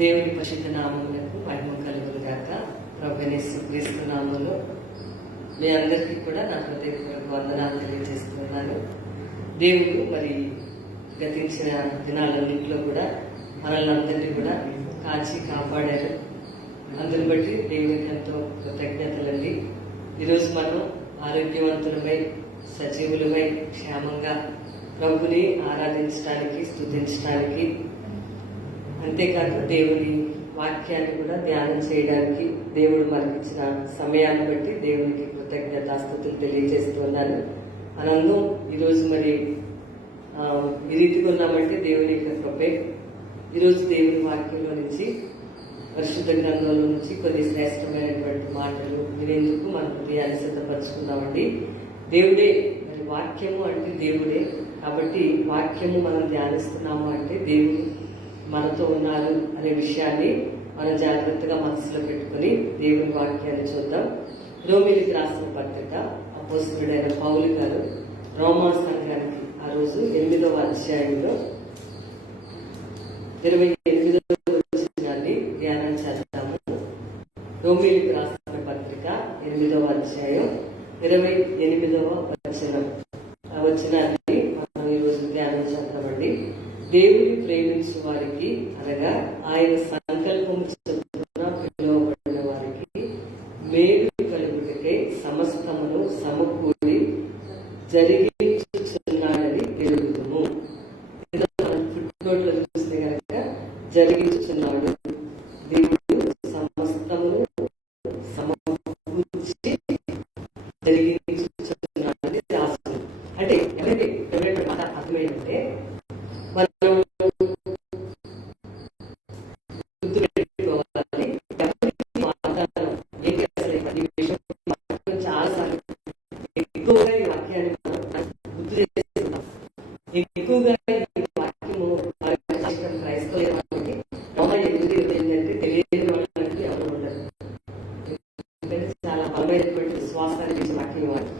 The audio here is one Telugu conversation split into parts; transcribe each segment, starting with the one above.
దేవుని పరిశుద్ధ నామములకు మహిమ కలుగును గాక. ప్రభువైన యేసుక్రీస్తు నామములో మీ అందరికీ కూడా నా హృదయపూర్వక వందనాలు తెలియజేస్తున్నాను. దేవుడు మరి గతించిన దినాలన్నింటిలో కూడా మనల్ని అందరినీ కూడా కాచి కాపాడారు. అందుని బట్టి దేవునికి ఎంతో కృతజ్ఞతలండి. ఈరోజు మనం ఆరోగ్యవంతులమై సజీవులమై క్షేమంగా ప్రభుని ఆరాధించడానికి స్తుతించడానికి, అంతేకాదు దేవుని వాక్యాన్ని కూడా ధ్యానం చేయడానికి దేవుడు మనకిచ్చిన సమయాన్ని బట్టి దేవునికి కృతజ్ఞతాస్తుతులు తెలియజేస్తున్నాను. మనందరం ఈరోజు మరి ఈ రీతిగా ఉన్నామంటే దేవుని యొక్క కృపే. ఈరోజు దేవుని వాక్యంలో నుంచి పరిశుద్ధ గ్రంథంలో నుంచి కొన్ని శ్రేష్టమైనటువంటి మాటలు వినేందుకు మన హృదయాన్ని సిద్ధపరచుకున్నామండి. దేవుడే మరి వాక్యము అంటే దేవుడే కాబట్టి వాక్యము మనం ధ్యానిస్తున్నాము అంటే దేవుడు మనతో ఉన్నారు అనే విషయాన్ని మనం జాగ్రత్తగా మనసులో పెట్టుకుని దేవుని వాక్యాన్ని చూద్దాం. రోమిలికి రాసిన పత్రిక అపోస్తలుడైన పౌలు గారు రోమా సంఘానికి ఆ రోజు 8వ అధ్యాయంలో 28వ వచనాన్ని ధ్యానం చేద్దాము. రోమిలికి రాసిన పత్రిక 8వ అధ్యాయం 28వ వచనాన్ని మనం ఈరోజు ధ్యానం చేద్దామండి. దేవుని ప్రేమించే వారికి అనగా ఆయన సంకల్పము చొప్పున పిలువబడిన వారికి మేలు కలుగుటకై సమస్తమును సమకూడి జరిగించుచున్నాడని ఎరుగుదుము. ఫుట్నోట్లో చూస్తే కనుక జరిగించుచున్నాడు. దేవుడు సమస్తమును సమకూర్చి జరిగించుచున్నాడని రాస్తుంది. అంటే ఎవరైతే మాట అర్థమైందంటే మనం గుర్తుపెట్టుకోవాలి. వాగ్దానం ఏంటి అసలు ఈ విషయం చాలాసార్లు ఎక్కువగా ఈ వాక్యాన్ని మనం గుర్తు చేస్తున్నాం. ఎక్కువగా ఈ వాక్యము క్రైస్తవులకి ఏంటంటే తెలియని వాళ్ళకి ఎవరు ఉండదు. ఎందుకంటే చాలా బలమైనటువంటి విశ్వాసాన్ని ఇచ్చే వాక్యం వాడు.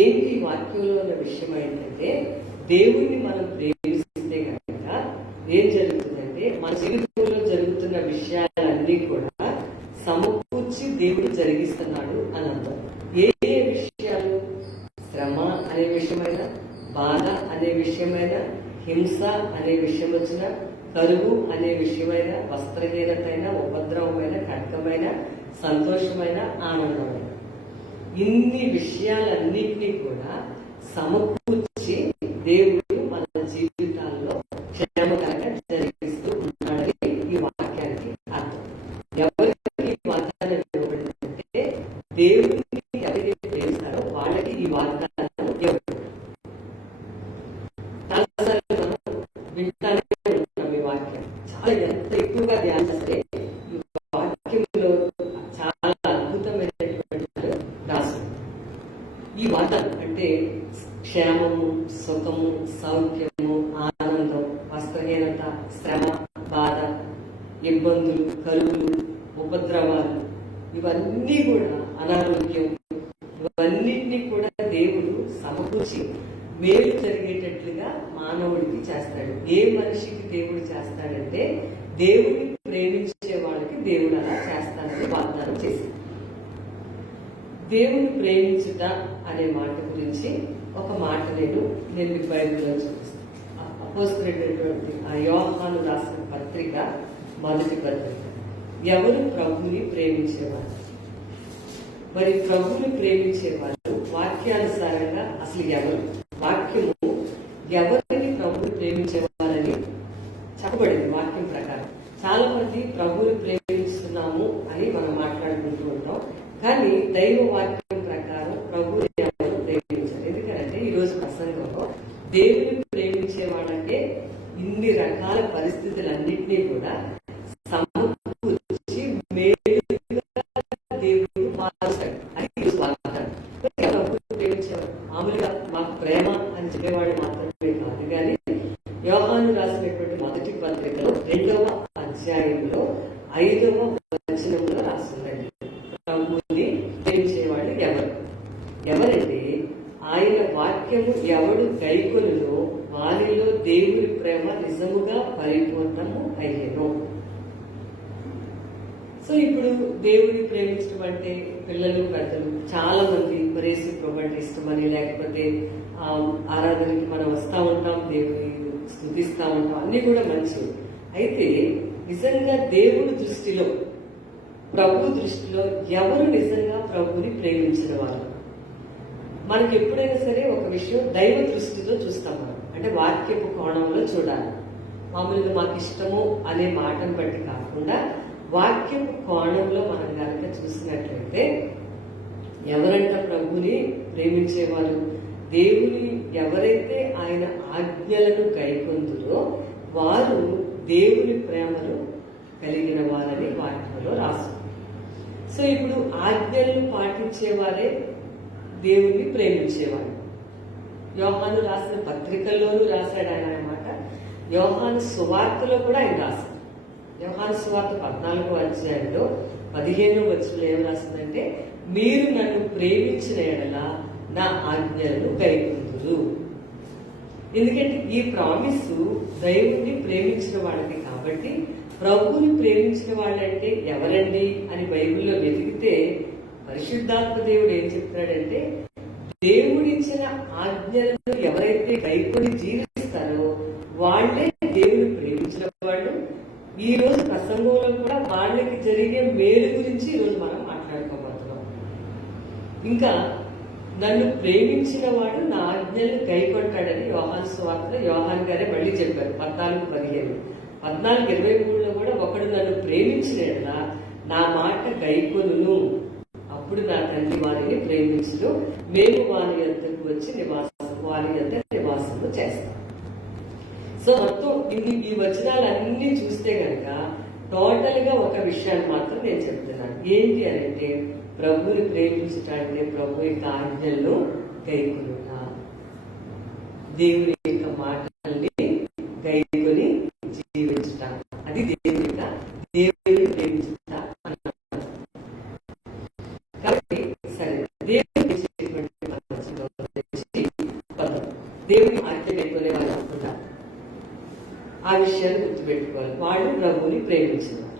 ఏంటి ఈ వాక్యంలో ఉన్న విషయం ఏంటంటే దేవుణ్ణి మనం ప్రేమిస్తే కనుక ఏం జరుగుతుందంటే మన జీవితంలో జరుగుతున్న విషయాలన్నీ కూడా సమకూర్చి దేవుడు జరిగిస్తున్నాడు అని అర్థం. ఏ ఏ విషయాలు? శ్రమ అనే విషయమైనా, బాధ అనే విషయమైనా, హింస అనే విషయం వచ్చిన, కరువు అనే విషయమైన, వస్త్రహీనతైన, ఉపద్రవమైన, ఖడ్గమైన, సంతోషమైన, ఆనందమైన, ఇన్ని విషయాలన్నింటినీ కూడా సమకూర్చి దేవుడు మన జీవితాల్లో క్షేమకరంగా జరిగిస్తూ ఉన్నాడని ఈ వాక్యానికి అర్థం. ఎవరికి ఈ వాగ్దానం ఇవ్వబడిందంటే దేవుడిని ఎవరైతే ప్రేమిస్తారో వాళ్ళకి ఈ వాగ్దానం ఇవ్వబడింది. చాలాసార్లు మనం వింటానే ఉంటాం ఈ వాక్యం. చాలా ఎంత ఎక్కువగా ధ్యానిస్తే ఈ వాక్యంలో చాలా అద్భుతమైనటువంటి రాసు. ఈ వాగ్దానం అంటే క్షేమము, సుఖము, సౌఖ్యము, ఆనందం, వస్త్రహీనత, శ్రమ, బాధ, ఇబ్బందులు, కరువులు, ఉపద్రవాలు, ఇవన్నీ కూడా అనారోగ్యం, ఇవన్నిటినీ కూడా దేవుడు సమకూర్చి మేలు జరిగేటట్లుగా మానవుడికి చేస్తాడు. ఏ మనిషికి దేవుడు చేస్తాడంటే దేవుడిని ప్రేమించే వాళ్ళకి దేవుడు అలా చేస్తాడని వాగ్దానం చేశాడు. దేవుని ప్రేమించుట అనే మాట గురించి ఒక మాట నేను మీకు బైబిల్లో చూపిస్తాను. అపోస్తలుడైనటువంటి యోహాను రాసిన పత్రిక 1వ పత్రిక. ఎవరు ప్రభుని ప్రేమించేవారు? మరి ప్రభుని ప్రేమించేవారు వాక్యానుసారంగా అసలు ఎవరు? వాక్యము ఎవరిని ప్రభుని ప్రేమించేవారని చెప్పబడింది వాక్యం ప్రకారం. చాలా మంది ప్రభుని ప్రేమిస్తున్నాము అని మనం మాట్లాడుకుంటూ ఉంటాం. కానీ దైవ వాక్యం ప్రకారం ప్రభుని ఎవరు ప్రేమించారు? ఎందుకంటే ఈరోజు ప్రసంగంలో దేవుని ప్రేమించే వాళ్ళంటే ఇన్ని రకాల పరిస్థితులన్నింటినీ కూడా సమకూర్చి మేలుగా దేవుడు మారుస్తాడు అని ఈరోజు వాగ్దానం. ప్రభుని ప్రేమించేవాడు మామూలుగా మాకు ప్రేమ అని చెప్పేవాడు మాత్రమే కాదు, కానీ యోహాను రాసినటువంటి 1వ పత్రికలో 2వ అధ్యాయంలో 5వ వచనంలో రాస్తుందండి. ప్రభుని ప్రేమించేవాడు ఎవరంటే ఆయన వాక్యము ఎవడు గైకొనునో వారిలో దేవుని ప్రేమ నిజముగా పరిపూర్ణము అయ్యెను. సో ఇప్పుడు దేవుడిని ప్రేమించడం అంటే పిల్లలు పెద్దలు చాలా మంది యేసు ప్రభు అంటే ఇష్టమని, లేకపోతే ఆరాధనకి మనం వస్తూ ఉంటాం, దేవుని స్తుతిస్తూ ఉంటాం, అన్ని కూడా మంచివి. అయితే నిజంగా దేవుడి దృష్టిలో, ప్రభు దృష్టిలో ఎవరు నిజంగా ప్రభుని ప్రేమించిన వారు? మనకి ఎప్పుడైనా సరే ఒక విషయం దైవ దృష్టితో చూస్తాం మనం, అంటే వాక్యపు కోణంలో చూడాలి. మామూలుగా మాకు ఇష్టము అనే మాటను బట్టి కాకుండా వాక్యపు కోణంలో మనం కనుక చూసినట్లయితే ఎవరంట ప్రభుని ప్రేమించేవారు? దేవుని ఎవరైతే ఆయన ఆజ్ఞలను గైకొందురో వారు దేవుని ప్రేమను కలిగిన వారని వాక్యంలో రాసు. సో ఇప్పుడు ఆజ్ఞలను పాటించేవారే దేవుణ్ణి ప్రేమించేవాడు. యోహాను రాసిన పత్రికల్లోనూ రాశాడు ఆయన అన్నమాట. యోహాను సువార్తలో కూడా ఆయన రాశాడు. యోహాను సువార్త 14వ అధ్యాయంలో 15వ వచనంలో ఏం రాసిందంటే, మీరు నన్ను ప్రేమించిన ఎడల నా ఆజ్ఞలను గైకొందురు. ఎందుకంటే ఈ ప్రామిస్ దైవుని ప్రేమించిన వాళ్ళకి కాబట్టి, ప్రభువుని ప్రేమించిన వాళ్ళంటే ఎవరండి అని బైబిల్లో వెతికితే పరిశుద్ధాత్మ దేవుడు ఏం చెప్తాడంటే, దేవుడిచ్చిన ఆజ్ఞలను ఎవరైతే గైకొని జీవిస్తారో వాళ్ళే దేవుని ప్రేమించిన వాళ్ళు. ఈ రోజు ప్రసంగంలో కూడా వాళ్ళకి జరిగే మేలు గురించి ఈరోజు మనం మాట్లాడుకోబోతున్నాం. ఇంకా నన్ను ప్రేమించిన వాడు నా ఆజ్ఞలను గైకొంటాడని యోహాను సువార్తలో యోహాన్ గారే మళ్ళీ చెప్పారు 14:15. 14:23లో కూడా ఒకడు నన్ను ప్రేమించిన నా మాట గైకొనును, అప్పుడు నా తండ్రి వారిని ప్రేమించును, మేము వారి యొద్దకు వచ్చి వారి యొద్ద నివాసము చేస్తాం. సో మొత్తం ఈ వచనాలన్నీ చూస్తే కనుక టోటల్ గా ఒక విషయాన్ని మాత్రం నేను చెప్తున్నాను. ఏంటి అని అంటే, ప్రభుని ప్రేమించటానికి ప్రభు యొక్క ఆజ్ఞలను గైకొనుట, దేవుని యొక్క మాటల్ని గైకొని జీవించుట, అది దేవుని ప్రేమించుట అన్నారు. కాబట్టి సరే, దేవుని ఆజ్ఞ గైకొనే వాళ్ళు అనుకుంటారు. ఆ విషయాన్ని గుర్తుపెట్టుకోవాలి. వాళ్ళు ప్రభువుని ప్రేమించినారు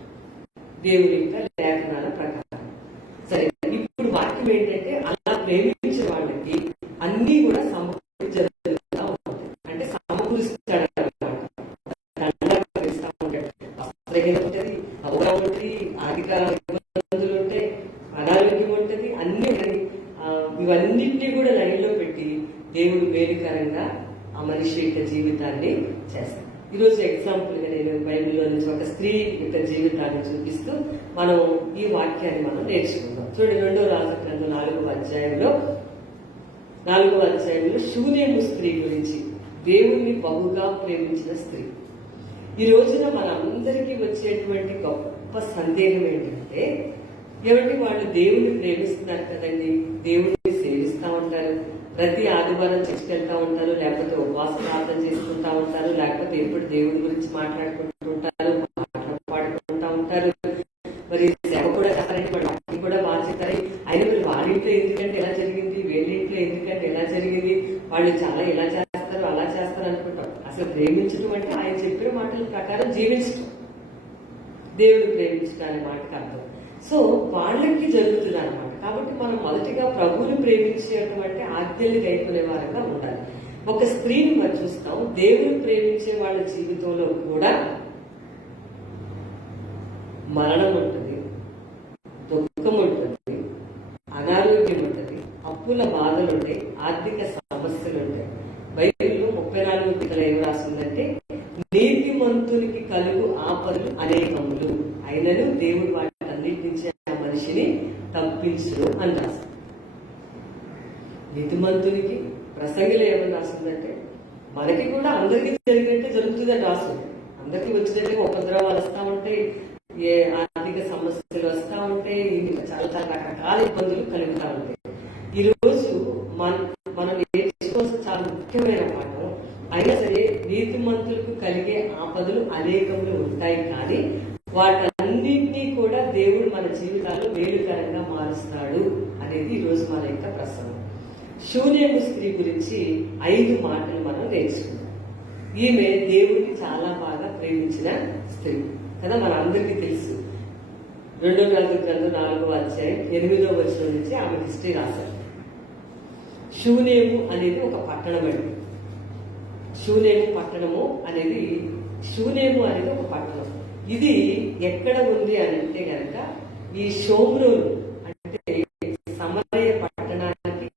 దేవుని యొక్క లేఖనాల ప్రకారం. సరే, ఇప్పుడు వాక్యం ఏంటంటే, అలా ప్రేమించిన వాళ్ళకి అన్ని కూడా సమకూరుస్తూ ఉంటాయి. అంటే సమకూరుస్తాడు అన్నమాట. వస్త్రహీన ఉంటుంది, అవగాహన ఉంటుంది, ఆర్థిక ఇబ్బందులు ఉంటాయి, అనారోగ్యం ఉంటుంది, అన్ని ఇవన్నింటినీ కూడా లైన్లో పెట్టి దేవుడు మేలుకరంగా ఆ మనిషి యొక్క జీవితాన్ని చేస్తాడు. ఈరోజు ఎగ్జాంపుల్ గా నేను బైబిల్లో నుంచి ఒక స్త్రీ యొక్క జీవితాన్ని చూపిస్తూ మనం ఈ వాక్యాన్ని మనం నేర్చుకుందాం. చూడండి, 2వ రాజగ్రంథం 4వ అధ్యాయంలో షూనేము స్త్రీ గురించి, దేవుణ్ణి బహుగా ప్రేమించిన స్త్రీ. ఈ రోజున మనందరికీ వచ్చేటువంటి గొప్ప సందేహం ఏంటంటే, ఏమంటే వాళ్ళు దేవుణ్ణి ప్రేమిస్తున్నారు కదండి, దేవుడిని సేవిస్తూ ఉంటారు, ప్రతి ఆదివారం చర్చికి వెళ్తా ఉంటారు, లేకపోతే ఉపవాస ప్రార్థన చేసుకుంటా ఉంటారు, లేకపోతే ఎప్పుడు దేవుడి గురించి మాట్లాడుకుంటూ ఉంటారు, పాటలు పాడుకుంటా ఉంటారు, మరి సేవ కూడా చేస్తారంటే వాళ్ళు అన్ని కూడా బాగా చెప్తారు. అయినా మరి వాళ్ళింట్లో ఎందుకంటే ఎలా జరిగింది, వీళ్ళింట్లో ఎందుకంటే ఎలా జరిగింది, వాళ్ళు చాలా ఇలా చేస్తారు అలా చేస్తారు అనుకుంటాం. అసలు ప్రేమించడం అంటే ఆయన చెప్పిన మాటల ప్రకారం జీవించడం, దేవుడు ప్రేమించడం అనే మాటకు అర్థం. సో వాళ్ళకి జరుగుతుంది అనమాట. కాబట్టి మనం మొదటిగా ప్రభువుని ప్రేమించేటువంటి ఆజ్ఞల్ని గైకొనే వారంగా ఉండాలి. ఒక స్త్రీని మనం చూస్తాం, దేవుని ప్రేమించే వాళ్ళ జీవితంలో కూడా మరణం ఉంటుంది, దుఃఖం ఉంటుంది, అనారోగ్యం ఉంటుంది, అప్పుల బాధలు ఉంటాయి, ఆర్థిక సమస్యలు ఉంటాయి. బైబిల్లో 34 ఏం రాస్తుందంటే, నీతిమంతునికి కలుగు ఆపదలు అనేకములు అయినను దేవుడు వాటి అన్నిటి నుంచి ఆ మనిషిని తప్పించు అని రాశారు. నీతిమంతునికి ప్రసంగిలో ఏమని రాసిందంటే, మనకి కూడా అందరికీ జరిగినట్టే జరుగుతుందని రాస్తుంది. అందరికీ వచ్చినట్టే ఉపద్రవాలు వస్తూ ఉంటాయి, ఏ ఆర్థిక సమస్యలు వస్తూ ఉంటాయి, చాలా చాలా రకరకాల ఇబ్బందులు కలుగుతూ ఉంటాయి. ఈరోజు మనం నేర్చుకోవాల్సిన చాలా ముఖ్యమైన పాఠం, అయినా సరే నీతిమంతులకు కలిగే ఆపదలు అనేకములు ఉంటాయి, కానీ వాటన్నింటినీ కూడా దేవుడు మన జీవితాల్లో మేలుకరంగా మారుస్తాడు అనేది ఈరోజు మన యొక్క ప్రసంగం. షూనేము స్త్రీ గురించి 5 మాటలు మనం నేర్చుకున్నాం. ఈమె దేవుడిని చాలా బాగా ప్రేమించిన స్త్రీ కదా, మన అందరికీ తెలుసు. రెండో గ్రంథం 4వ అధ్యాయం 8వ వచనం నుంచి ఆమె హిస్టరీ రాశారు. షూనేము అనేది ఒక పట్టణం అండి. షూనేము అనేది ఒక పట్టణం. ఇది ఎక్కడ ఉంది అని అంటే కనుక ఈ షోమ్రోను అంటే సమరయ పట్టణానికి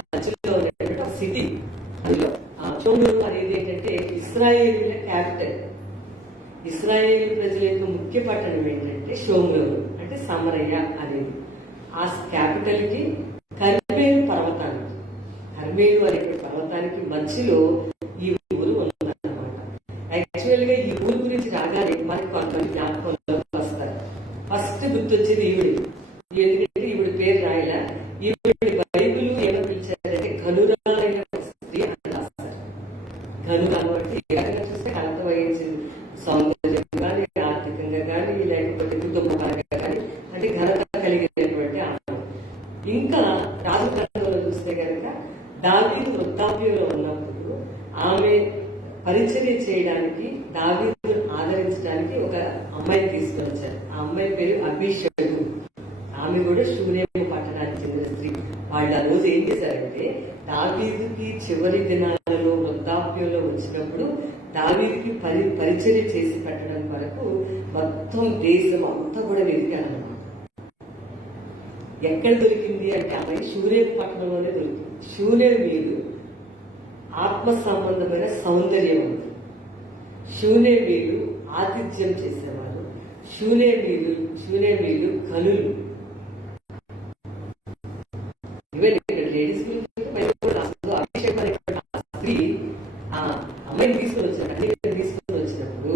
మధ్యలో ఉన్నటువంటి సిటీ. అందులో షోమ్రోను అనేది ఏంటంటే ఇస్రాయేలీల క్యాపిటల్. ఇస్రాయేల్ ప్రజల యొక్క ముఖ్య పట్టణం ఏంటంటే షోమ్రోను అంటే సమరయ అనేది. ఆ క్యాపిటల్ కి కర్మేలు అనే పర్వతానికి మధ్యలో ఈ ఊరు ఉందన్నమాట. యాక్చువల్ గా ఈ ఊరు గురించి రాగానే మనకి కొంతమంది జ్ఞాపకంలోకి వస్తారు. ఫస్ట్ గుర్తొచ్చేది ఈవిడి. ఎందుకంటే ఈవిడి పేరు రాయలా. ఈవిడి బైబిల్ ఏమో పిలిచారంటే ఘనురాలైన స్త్రీ అని రాస్తారు. ఘనురాలు అంటే ఏదైనా చూస్తే కలత వహించింది, సౌందర్యం కానీ, ఆర్థికంగా కానీ, లేకపోతే కుటుంబపరంగా కానీ, అంటే ఘనత కలిగినటువంటి ఆమె. ఇంకా రాజకీయాల్లో చూస్తే కనుక దావీదు వృద్ధాప్యంలో ఉన్నప్పుడు ఆమె పరిచర్య చేయడానికి, దావీదును ఆదరించడానికి ఒక అమ్మాయిని తీసుకొని వచ్చారు. ఆ అమ్మాయి పేరు అభిషేకు. ఆమె కూడా షూనేము పట్టణానికి చెందిన స్త్రీ. వాళ్ళు ఆ రోజు ఏం చేశారంటే దావీదుకి చివరి దినాలలో వృద్ధాప్యంలో వచ్చినప్పుడు దావీదుకి పరిచర్య చేసి పెట్టడం వరకు మొత్తం దేశం అంతా కూడా వెతికారన్నమాట. ఎక్కడ దొరికింది అంటే ఆమె షూనేము పట్టణంలోనే దొరికింది. షూనేమీయులు ఆత్మ సంబంధమైన సౌందర్యం ఉంది. షూనేమీయులు ఆతిథ్యం చేసేవారు. షూనేమీయులు కనులు. ఈవెన్ ఇక్కడ లేడీస్ అభిషేకం అనేటువంటి స్త్రీ ఆ అమ్మాయిని తీసుకుని వచ్చినప్పుడు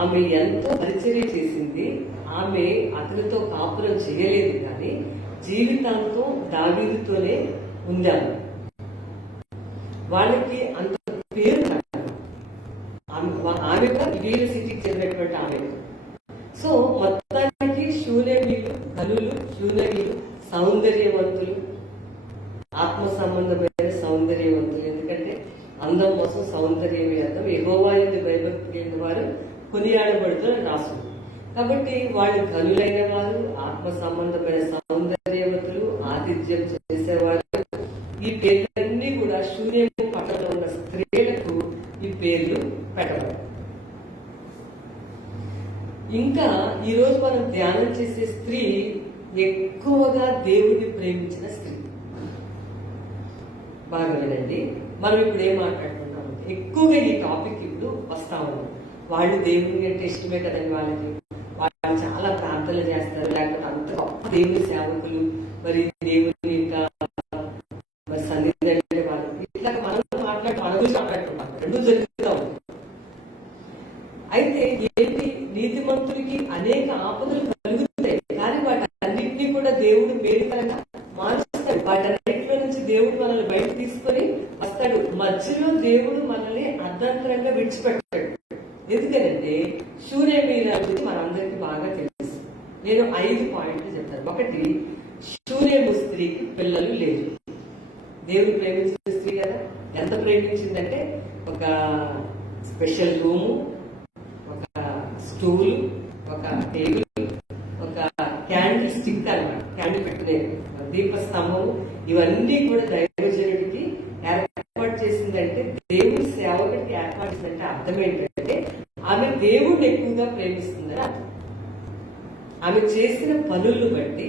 ఆమె ఎంతో పరిచర్య చేసింది. ఆమె అతనితో కాపురం చేయలేదు, కానీ జీవితాంతం దావీదుతోనే ఉందాము. వాళ్ళకి అంత పేరు ఆమె వీర సిటీకి చెందినటువంటి ఆమె. సో మొత్తానికి షూనేమీయులు సౌందర్యవంతులు, ఆత్మ సంబంధమైన సౌందర్యవంతులు. ఎందుకంటే అందం కోసం సౌందర్యమే అర్థం. యెహోవా యందు భయభక్తులైన వారు కొనియాడబడుతున్న రాసు. కాబట్టి వాళ్ళు ఘనులైన వారు, ఆత్మ సంబంధమైన సౌందర్యవంతులు, ఆతిథ్యం చేసేవారు. ఈ పేర్లన్నీ కూడా షూనేము పట్టణంలో ఉన్న స్త్రీలకు ఈ పేర్లు పెట్టబడ్డాయి. ఇంకా ఈరోజు మనం ధ్యానం చేసే స్త్రీ ఎక్కువగా దేవుడిని ప్రేమించిన స్త్రీ. బాగా వినండి, మనం ఇప్పుడు ఏం మాట్లాడుకుంటాం, ఎక్కువగా ఈ టాపిక్ ఇప్పుడు వస్తా ఉన్నాం. వాళ్ళు దేవుని అంటే ఇష్టమే కదండి వాళ్ళకి. వాళ్ళు చాలా ప్రార్థనలు చేస్తారు, లేకపోతే అంత గొప్ప దేవుని సేవకులు, మరి దేవుని ఇంకా మరి సన్నిధి అంటే వాళ్ళు ఇట్లా మనం మాట్లాడుకుంటాం. రెండు జరుగుతూ ఉంటుంది. అయితే ఏంటి, నీతిమంతుడికి అనేక ఆపదలు కలుగుతాయి, కానీ వాటన్నింటినీ కూడా దేవుడు మేలుకరంగా మారుస్తాడు. వాటన్నింటిలో నుంచి దేవుడు మనల్ని బయట తీసుకొని వస్తాడు. మధ్యలో దేవుడు మనల్ని అర్ధంతరంగా విడిచిపెట్టాడు. ఎందుకనంటే షూనేమీయుల గురించి మనందరికీ బాగా తెలుసు. నేను 5 పాయింట్లు చెప్తాను. ఒకటి, షూనేము స్త్రీకి పిల్లలు లేరు. దేవుడు ప్రేమించిన స్త్రీ కదా. ఎంత ప్రేమించిందంటే ఒక స్పెషల్ రూము, ఒక స్టూల్, ఒక టేబుల్, ఒక క్యాండిల్ స్టిక్ అనమాట, క్యాండిల్ పెట్టుకునే దీపస్తంభం, ఇవన్నీ కూడా దైవజనుడికి ఏర్పాటు చేసిందంటే, దేవుడి సేవకుడికి ఏర్పాటు చేసిందంటే అర్థం ఏంటంటే ఆమె దేవుడిని ఎక్కువగా ప్రేమిస్తుందని అర్థం. ఆమె చేసిన పనులను బట్టి,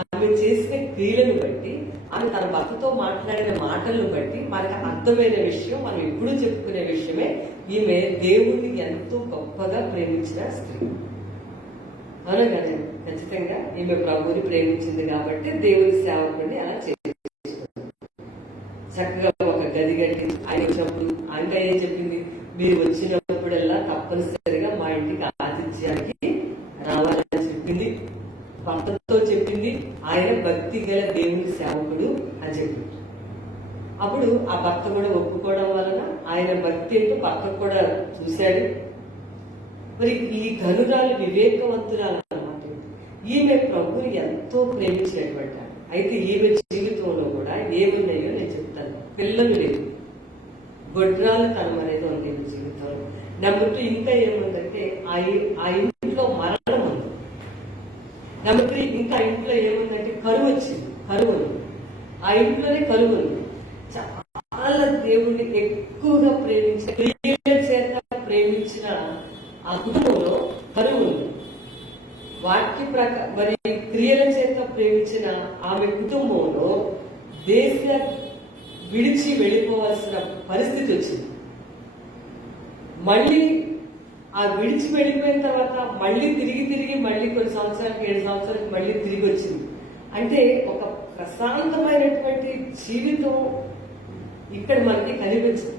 ఆమె చేసిన క్రియలను బట్టి, ఆమె తన భర్తతో మాట్లాడిన మాటలను బట్టి మనకు అర్థమైన విషయం, మనం ఎప్పుడూ చెప్పుకునే విషయమే, ఈమె దేవుడిని ఎంతో గొప్పగా ప్రేమించిన స్త్రీ. అవునా కదా? ఖచ్చితంగా ఈమె ప్రభువుని ప్రేమించింది కాబట్టి దేవుని సేవకుడిని అలా చేసుకుంది. చక్కగా ఒక గది కట్టి ఆయన వచ్చినప్పుడు ఆయన ఏం చెప్పింది, మీరు వచ్చినప్పుడల్లా తప్పనిసరిగా మా ఇంటికి ఆతిథ్యానికి రావాలని చెప్పింది. భర్తతో చెప్పింది, ఆయన భక్తి గల దేవుని సేవకుడు అని చెప్పింది. అప్పుడు ఆ భర్త కూడా ఒప్పుకోవడం వలన ఆయన భక్తి ఏంటో భర్త కూడా చూశాడు. మరి ఈ ఘనురాలు వివేకవంతురాలు అన్నమాట. ఈమె ప్రభుని ఎంతో ప్రేమించినటువంటి. అయితే ఈమె జీవితంలో కూడా ఏమున్నాయో నేను చెప్తాను. పిల్లలు లేవు, గొడ్రాలు తనం అనేది ఉంది జీవితంలో. నెంబర్ 2 ఇంకా ఏముందంటే ఆ ఇంట్లో నెంబర్ 3, ఇంకా ఇంట్లో ఏముందంటే కరువు వచ్చింది. కరువు ఉంది, ఆ ఇంట్లోనే కరువు ఉంది. చాలా దేవుడిని ఎక్కువగా ప్రేమించిన, క్రియల చేత ప్రేమించిన ఆ కుటుంబంలో కరువు ఉంది. వాక్య ప్రకారం మరి క్రియల చేత ప్రేమించిన ఆమె కుటుంబంలో దేశ విడిచి వెళ్ళిపోవాల్సిన పరిస్థితి వచ్చింది. మళ్ళీ ఆ విడిచి వెళ్ళిపోయిన తర్వాత మళ్ళీ తిరిగి మళ్ళీ కొన్ని సంవత్సరాలకి 7 సంవత్సరాలకి మళ్ళీ తిరిగి వచ్చింది. అంటే ఒక ప్రశాంతమైనటువంటి జీవితం ఇక్కడ మనకి కనిపించదు.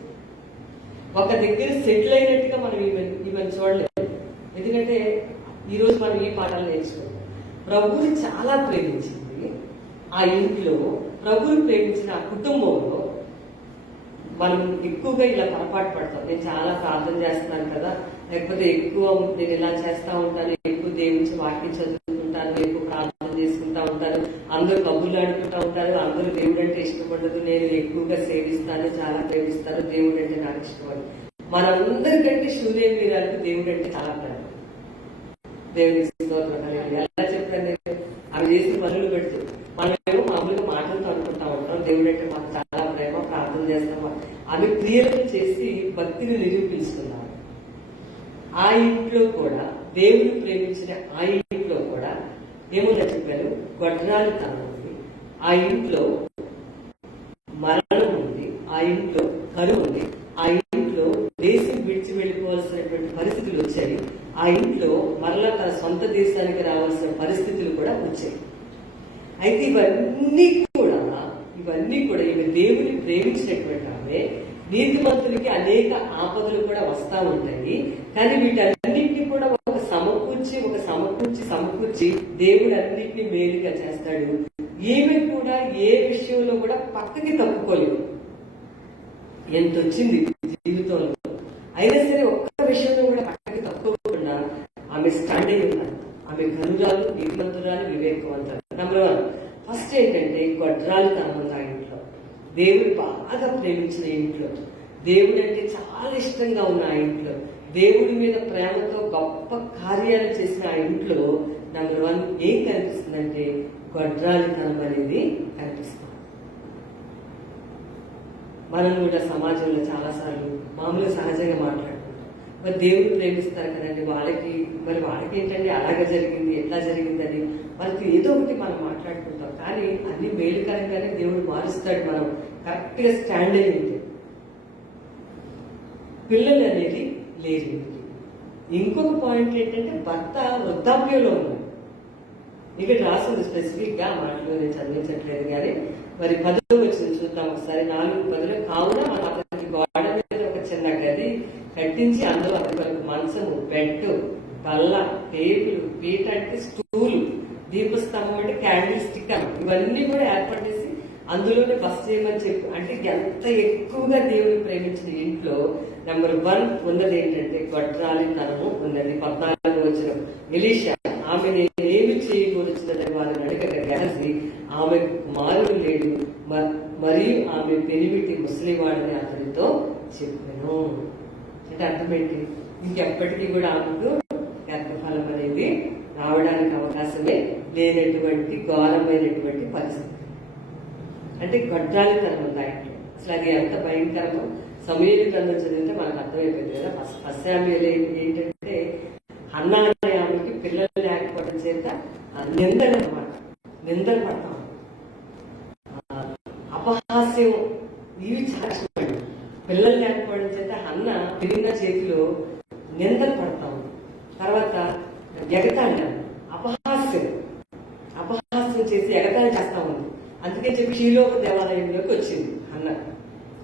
ఒక దగ్గర సెటిల్ అయినట్టుగా మనం ఈమెను చూడలేదు. ఎందుకంటే ఈరోజు మనం ఈ పాఠాలు నేర్చుకోవాలి. ప్రభువుని చాలా ప్రేమించింది ఆ ఇంట్లో, ప్రభువుని ప్రేమించిన ఆ కుటుంబంలో మనం ఎక్కువగా ఇలా పొరపాటు పడతాం. నేను చాలా ప్రార్థన చేస్తున్నాను కదా, లేకపోతే ఎక్కువ నేను ఇలా చేస్తా ఉంటాను, ఎక్కువ దేవుని వాక్యం చదువుకుంటాను, ఎక్కువ ప్రార్థన చేసుకుంటా ఉంటాను, అందరూ కబుర్లు ఆడుకుంటా ఉంటారు, అందరూ దేవుడు అంటే ఇష్టపడదు, నేను ఎక్కువగా సేవిస్తాను, చాలా ప్రేమిస్తాను, దేవుడు అంటే నాకు ఇష్టపడదు. మనందరికంటే శూన్యం మీరాలకు దేవుడు అంటే చాలా ప్రేమ. దేవుని ఎలా చెప్పాను, అవి చేసి పనులు పెడుతూ మనమేమో మామూలుగా మాటలతో అనుకుంటా ఉంటాం, దేవుడు అంటే మాకు చాలా ప్రేమ, ప్రార్థన చేస్తాం. ఆమె క్రియలను చేసి భక్తిని నిరూపించుకున్నారు. ఆ ఇంట్లో కూడా దేవుని ప్రేమించిన ఆ ఇంట్లో కూడా ఏమన్నా చెప్పారు, గొడ్రాలితనం ఉంది, ఆ ఇంట్లో మరణం ఉంది, ఆ ఇంట్లో కరువు ఉంది, ఆ ఇంట్లో దేశం విడిచి వెళ్ళిపోవాల్సినటువంటి పరిస్థితులు వచ్చాయి, ఆ ఇంట్లో మరలా తన సొంత దేశానికి రావాల్సిన పరిస్థితులు కూడా వచ్చాయి. అయితే ఇవన్నీ కూడా ఇవి దేవుని ప్రేమించినటువంటి ఆమె. నీతిమంతులకి అనేక ఆపదలు కూడా వస్తా ఉంటాయి, కానీ వీటన్నింటినీ కూడా ఒక సమకూర్చి దేవుడు అన్నింటినీ మేలుగా చేస్తాడు. ఈమె కూడా ఏ విషయంలో కూడా పక్కకి తప్పుకోలేదు. ఎంత వచ్చింది జీవితంలో, అయినా సరే ఒక్క విషయంలో కూడా పక్కకి తప్పుకోకుండా ఆమె స్టాండ్ అయి ఉన్నారు. ఆమె ఘనురాలు, నీతిమంతురాలు, వివేకవంతురాలు. నెంబర్ 1 ఫస్ట్ ఏంటంటే గొడ్రాలు తనముంది ఆ ఇంట్లో, దేవుడు బాగా ప్రేమించిన ఇంట్లో, దేవుడు అంటే చాలా ఇష్టంగా ఉన్న ఆ ఇంట్లో, దేవుడి మీద ప్రేమతో గొప్ప కార్యాలు చేసిన ఆ ఇంట్లో నెంబర్ 1 ఏం కనిపిస్తుందంటే గొడ్రాలితనం అనేది కనిపిస్తుంది. మనం కూడా సమాజంలో చాలాసార్లు మామూలుగా సహజంగా మాట్లాడుకుంటాం, మరి దేవుడు ప్రేమిస్తారు కదండి, వాళ్ళకి ఏంటంటే అలాగే జరిగింది, ఎట్లా జరిగిందని వాళ్ళకి ఏదో ఒకటి మనం మాట్లాడుకుంటాం. కానీ అన్ని మేలుకరంగానే దేవుడు మారుస్తాడు, మనం కరెక్ట్ గా స్టాండ్ అయి ఉంటే. పిల్లలు అనేది లేదు. ఇంకొక పాయింట్ ఏంటంటే భర్త వృద్ధాప్యంలో ఉన్నాడు. ఇక్కడ రాసింది స్పెసిఫిక్ గా మాటలు నేను చదివించట్లేదు, కానీ మరి 10వ వచనం చూద్దాం ఒకసారి. 4:10 కావున మన అతనికి గోడ మీద ఒక చిన్న గది కట్టించి అందులో అతనికి మంచము, బెడ్, బల్ల, టేబుల్, పీట అంటే స్టూలు, దీపస్తంభం అంటే క్యాండిల్ స్టిక్, ఇవన్నీ కూడా ఏర్పాటు చేసి అందులోనే బస్ చేయమని చెప్పి. అంటే ఎంత ఎక్కువగా దేవుని ప్రేమించిన ఇంట్లో నెంబర్ 1 ఉన్నది ఏంటంటే గొడ్రాలితనము ఉన్నది. 14వ వచనం, ఎలీషా ఆమె నేనేమి చేయకూడదని వారిని అడగగా గెహజీ ఆమె కుమారుడు లేడు, మరియు ఆమె పెనిమిటి ముసలివాడని అతనితో చెప్పాను. అంటే అర్థమేంటి, ఇంకెప్పటికీ కూడా ఆమెకు గర్భఫలం అనేది రావడానికి అవకాశమే లేనటువంటి ఘోరమైనటువంటి పరిస్థితి. అంటే గొడ్రాలితనం ఉంది ఆయనలో. అసలు అది ఎంత భయంకరమో సమూయేలు గ్రంథం చదివితే మనకు అర్థమైపోయింది కదా. ఫస్ట్ శామ్యూయేలు ఏంటంటే హన్నా అనే ఆమెకి పిల్లలు లేకపోవడం చేత నిందలు అన్నమాట, నిందలు పడతాం, అపహాస్యం, ఇవి చాలా పిల్లలు లేకపోవడం చేత హన్నా పిరిగిన చేతిలో నిందలు పడతాం. తర్వాత ఎగతాళి, అపహాస్యం చేసి ఎగతాళి చేస్తా ఉంది. అందుకే చెప్పి షీలో దేవాలయంలోకి వచ్చింది అన్న.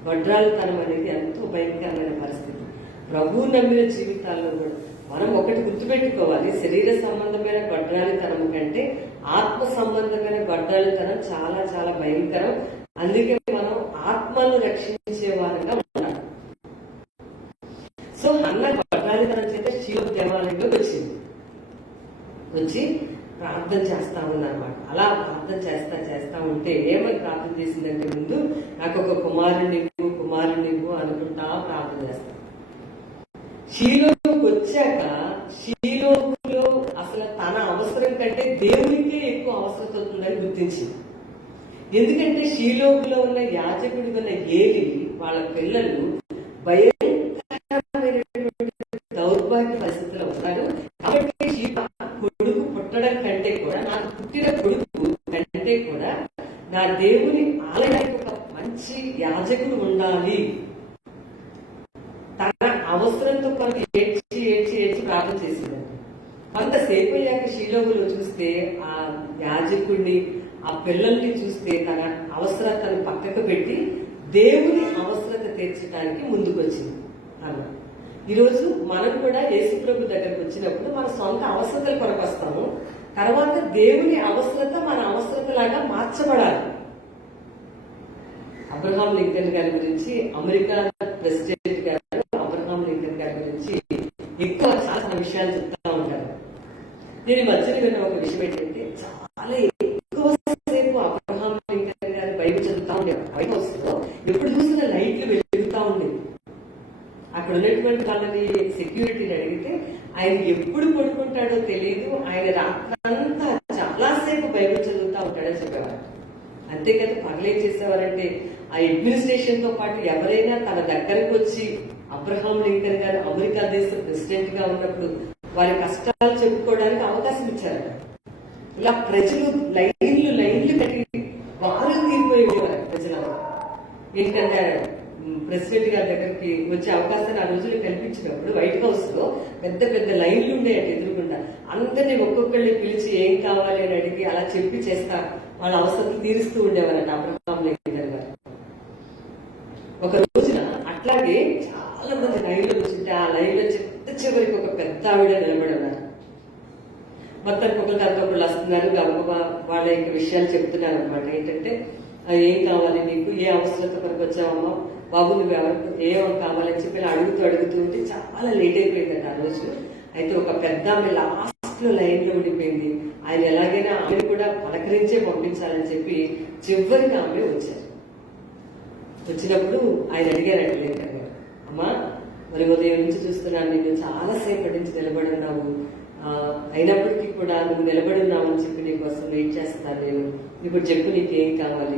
గొడ్రాలితనం అనేది ఎంతో భయంకరమైన పరిస్థితి. ప్రభువు నమ్మిన జీవితాల్లో కూడా మనం ఒకటి గుర్తుపెట్టుకోవాలి, శరీర సంబంధమైన గొడ్రాలితనం కంటే ఆత్మ సంబంధమైన గొడ్రాలితనం చాలా చాలా భయంకరం. అందుకే మనం ఆత్మను రక్షించే వారంగా ఉండాలి. సో అన్న గొడ్రాలితనం చేత షీలో దేవాలయంలోకి వచ్చి ప్రార్థన చేస్తా ఉందన్నమాట. అలా ప్రార్థన చేస్తా ఉంటే ఏమని ప్రార్థన చేసిందంటే, ముందు నాకు ఒక కుమారుని ఇవ్వు అనుకుంటా ప్రార్థన చేస్తాను. షీలోకి వచ్చాక షీలోలో అసలు తన అవసరం కంటే దేవునికే ఎక్కువ అవసరం అవుతుందని గుర్తించింది. ఎందుకంటే షీలోగులో ఉన్న యాజకుడి ఉన్న ఏలి వాళ్ళ పిల్లలు భయంకరమైనటువంటి దౌర్భాగ్య పరిస్థితిలో ఉన్నారు. కాబట్టి కొడుకు పుట్టడం కంటే కూడా, నాకు పుట్టిన కొడుకు కంటే కూడా నా దేవుని ఆలయానికి ఒక మంచి యాజకుడు ఉండాలి. తన అవసరంతో కొంత ఏడ్చి ఏడ్చి ఏడ్చి ప్రార్థన చేసింది. కొంతసేపు అయ్యాక షీలోగులో చూస్తే ఆ యాజకుడిని, ఆ పిల్లల్ని చూస్తే తన అవసరతను పక్కకు పెట్టి దేవుని అవసరత తీర్చడానికి ముందుకు వచ్చింది అన్న. ఈరోజు మనం కూడా యేసుప్రభు దగ్గరకు వచ్చినప్పుడు మన సొంత అవసరతలు కొరకు వస్తాము. తర్వాత దేవుని అవసరత మన అవసరతలాగా మార్చబడాలి. అబ్రహాం లింకన్ గారి గురించి, అమెరికా ప్రెసిడెంట్ గారు అబ్రహాం లింకన్ గారి గురించి ఎక్కువ చాలా విషయాలు చెప్తా ఉంటారు. నేను మధ్యలో విన్న ఒక విషయం ఏంటంటే, చాలా ఎక్కువ సేపు అబ్రహాం లింకన్ గారు బైబిల్ చదువుతా ఉండేవారు. వైట్ హౌస్ లో ఎప్పుడు చూసిన లైట్లు వెలుగుతా ఉండేది. అక్కడ ఉన్నటువంటి వాళ్ళని, సెక్యూరిటీని అడిగితే ఆయన ఎప్పుడు పడుకుంటాడో తెలియదు, ఆయన రాత్రంతా చాలాసేపు బైబిల్ చదువుతా ఉంటాడని చెప్పేవారు. అంతేకాదు పగలేం చేసేవారంటే, ఆ అడ్మినిస్ట్రేషన్ తో పాటు ఎవరైనా తన దగ్గరకు వచ్చి, అబ్రహాం లింకన్ గారు అమెరికా దేశ ప్రెసిడెంట్ గా ఉన్నప్పుడు వారి కష్టాలు చెప్పుకోవడానికి అవకాశం ఇచ్చారు. ఇలా ప్రజలు లైన్లు కట్టి వారు తీరిపోయేవారు ప్రజలు. ఏంటంటే ప్రెసిడెంట్ గారి దగ్గరికి వచ్చే అవకాశాన్ని ఆ రోజుల్లో కల్పించినప్పుడు వైట్ హౌస్ లో పెద్ద పెద్ద లైన్లు ఉండేయండి ఎదురుకుండా. అందరినీ ఒక్కొక్కరిని పిలిచి ఏం కావాలి అని అడిగి అలా చెప్పి చేస్తా వాళ్ళ అవసరం తీరుస్తూ ఉండేవారంట అబ్రహాం లింకన్ గారు. ఒక రోజున అట్లాగే చాలా మంది లైన్లో వచ్చింటే ఆ లైన్లో చివరికి ఒక పెద్ద ఆవిడ నిలబడి ఉన్నారు. మొత్తానికి ఒకళ్ళు వస్తున్నారు, వాళ్ళ యొక్క విషయాలు చెప్తున్నారు అనమాట. ఏంటంటే, ఏం కావాలి నీకు, ఏ అవసరత కొరకు వచ్చావమ్మా బాబు, నువ్వు ఎవరికి ఏం కావాలని చెప్పి అడుగుతూ ఉంటే చాలా లేట్ అయిపోయిందంట ఆ రోజు. అయితే ఒక పెద్ద ఆమె లాస్ట్ లో లైన్ లో ఉండిపోయింది. ఆయన ఎలాగైనా ఆమె కూడా పలకరించే పంపించాలని చెప్పి చివరికి ఆమె వచ్చారు. వచ్చినప్పుడు ఆయన అడిగారంట లింకన్ గారు, అమ్మా మరి ఉదయం నుంచి చూస్తున్నాను, నేను చాలాసేపటి నుంచి నిలబడి ఉన్నావు, అయినప్పటికీ కూడా నువ్వు నిలబడి ఉన్నావు అని చెప్పి నీకోసం వెయిట్ చేస్తాను నేను. ఇప్పుడు చెప్పు, నీకేం కావాలి,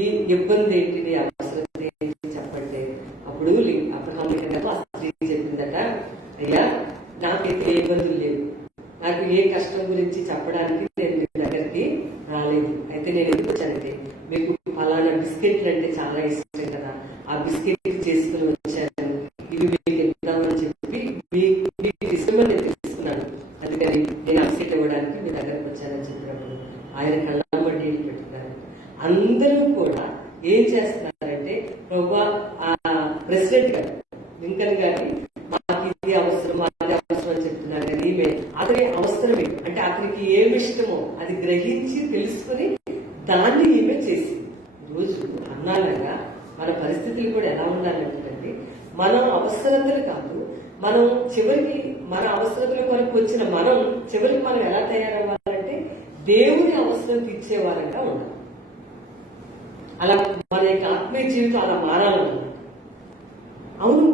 ఈ ఇబ్బంది ఏంటి, నీ అవసరం ఏంటి చెప్పండి. అప్పుడు అబ్రహాం లింకన్ గారు ఆ స్త్రీ చెప్పిందట, అయ్యా నాకైతే ఏ ఇబ్బందులు లేవు, నాకు ఏ కష్టం గురించి చెప్పడానికి నేను మీ దగ్గరికి రాలేదు. అయితే నేను ఎందుకు వచ్చానంటే, మీకు ఫలానా బిస్కెట్లు అంటే చాలా ఇష్టం కదా, ఆ బిస్కెట్ చేసుకుని వచ్చాను, ఇవి మీకు ఇద్దామని చెప్పి మీకు ఇష్టమని నేను తెలుసుకున్నాను, అందుకని నేను ఆ బిస్కెట్ ఇవ్వడానికి మీ దగ్గరకు వచ్చానని చెప్పినప్పుడు ఆయన కళ్ళమ్మటి పెట్టుకున్నారు. అందరూ కూడా ఏం చేస్తున్నారంటే, ప్రభా ఆ ప్రెసిడెంట్ గారు లింకన్ గారిని మాకు ఇది అవసరం అది అవసరం అని చెప్తున్నారు కానీ ఈమె అతని అవసరం అంటే అతనికి ఏమి ఇష్టమో అది గ్రహించి తెలుసుకుని దాన్ని ఈమె చేసింది. రోజు అన్నానగా మన పరిస్థితులు కూడా ఎలా ఉండాలంటే, మన అవసరతలు కాదు, మనం చివరికి మన అవసరతల కొరకు వచ్చిన మనం చివరికి మనం ఎలా తయారవ్వాలంటే దేవుని అవసరం తీర్చేవారంగా ఉండాలి. అలా మన యొక్క ఆత్మీయ జీవితం అలా మారాలన్నమాట. అవును,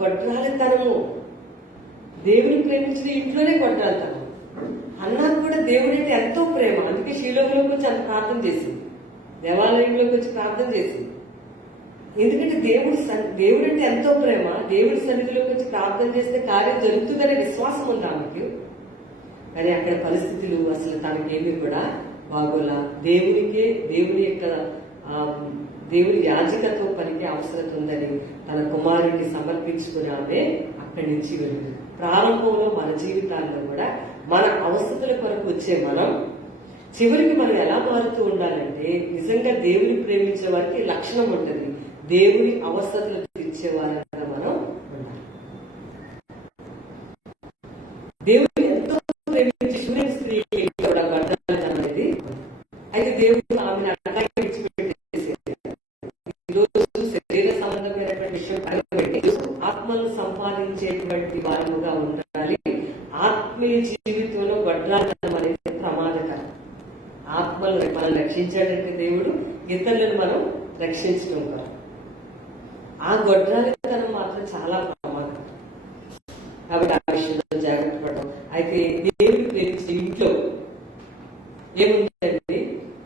గొడ్రాలితనము, దేవుని ప్రేమించిన ఇంట్లోనే గొడ్రాలితనం. అన్నాకు కూడా దేవుడి అంటే ఎంతో ప్రేమ, అందుకే శీలోకంలోకి వచ్చి అంత ప్రార్థన చేసింది, దేవాలయంలోకి వచ్చి ప్రార్థన చేసింది. ఎందుకంటే దేవుడు అంటే ఎంతో ప్రేమ, దేవుడి సన్నిధిలోకి వచ్చి ప్రార్థన చేస్తే కార్యం జరుగుతుందనే విశ్వాసం ఉంది ఆమెకి. కానీ అక్కడ పరిస్థితులు అసలు తనకేమీ కూడా బాగోలా. దేవుని యాజకత్వ పనికి అవసరం ఉందని తన కుమారుడిని సమర్పించుకుని ఆమె అక్కడి నుంచి వెళ్ళింది. ప్రారంభంలో మన జీవితాల్లో కూడా మన అవసరతల కొరకు వచ్చే మనం చివరికి మనం ఎలా మారుతూ ఉండాలంటే, నిజంగా దేవుని ప్రేమించే వారికి లక్షణం ఉంటుంది, దేవుని అవసరతలు తీర్చేవారంగా మనం ఉండాలి. దేవుని ఎంతో ప్రేమించి సూర్యుని స్త్రీ కూడా అనేది అయితే దేవుడు ఆమెను అట్లా విడిచిపెట్టేసి ఈరోజు శరీర సంబంధమైనటువంటి విషయం పనిపెట్టి ఆత్మను సంపాదించేటువంటి వారముగా ఉండాలి. ఆత్మీయ జీవితంలో గొడ్రాతనం అనేది ప్రమాదకరం. ఆత్మను మనం రక్షించాడంటే దేవుడు, ఇతరులను మనం రక్షించడం కూడా. ఆ గొడ్రాలితనం మాత్రం చాలా ప్రమాదకరం. కాబట్టి ఆ విషయంలో జాగ్రత్త పడడం. అయితే దేవుడు ప్రేమించే ఇంట్లో ఏముందంటే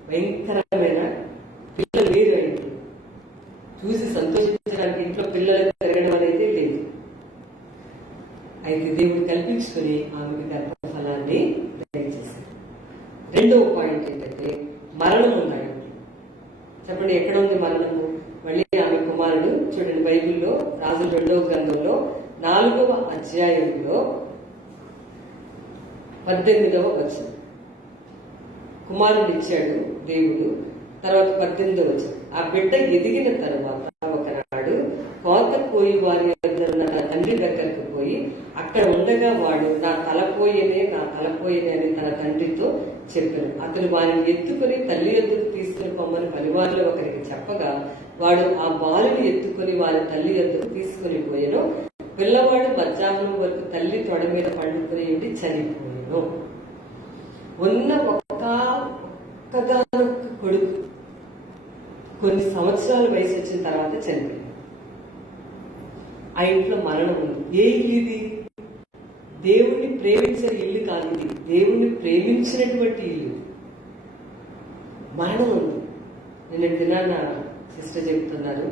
భయంకరమైన పిల్లలు లేరు ఇంట్లో. చూసి సంతోషించడానికి ఇంట్లో పిల్లలు పెరగడం అనేది లేదు. అయితే దేవుడు కల్పించుకుని ఆమెకి గర్భఫలాన్ని దయచేశారు. రెండవ పాయింట్ ఏంటంటే మరణం ఉన్నాయి. చెప్పండి, ఎక్కడ ఉంది మరణము? మళ్ళీ ఆమె కుమారుడు చూడండి, బైబిల్లో రాజుల 2వ గ్రంథంలో 4వ అధ్యాయంలో 18వ వచనం. కుమారుడు ఇచ్చాడు దేవుడు. తర్వాత 18వ వచనం, ఆ బిడ్డ ఎదిగిన తర్వాత ఒకనాడు కోత కోయి వారి తన తండ్రి దగ్గరకు పోయి అక్కడ ఉండగా వాడు నా తలపోయేనే అని తన తండ్రితో చెప్పాను. అతను వారిని ఎత్తుకుని తల్లి ఎద్దుకు తీసుకుని పొమ్మని పనివారిలో ఒకరికి చెప్పగా వాడు ఆ బాలుని ఎత్తుకుని వారి తల్లి ఎద్దుకు తీసుకుని పోయాను. పిల్లవాడు మధ్యాహ్నం వరకు తల్లి తొడ మీద పండుకుని ఉండి చనిపోయాను. ఉన్న ఒక్కగానొక్క కొడుకు కొన్ని సంవత్సరాల వయసు వచ్చిన తర్వాత చనిపోయాడు. ఆ ఇంట్లో మరణం ఉంది. ఏ ఇల్లు ఇది? దేవుణ్ణి ప్రేమించిన ఇల్లు కాదు ఇది. దేవుణ్ణి ప్రేమించినటువంటి ఇల్లు. మరణం ఉంది. నేను దినాన్న సిస్టర్ చెప్తున్నారు,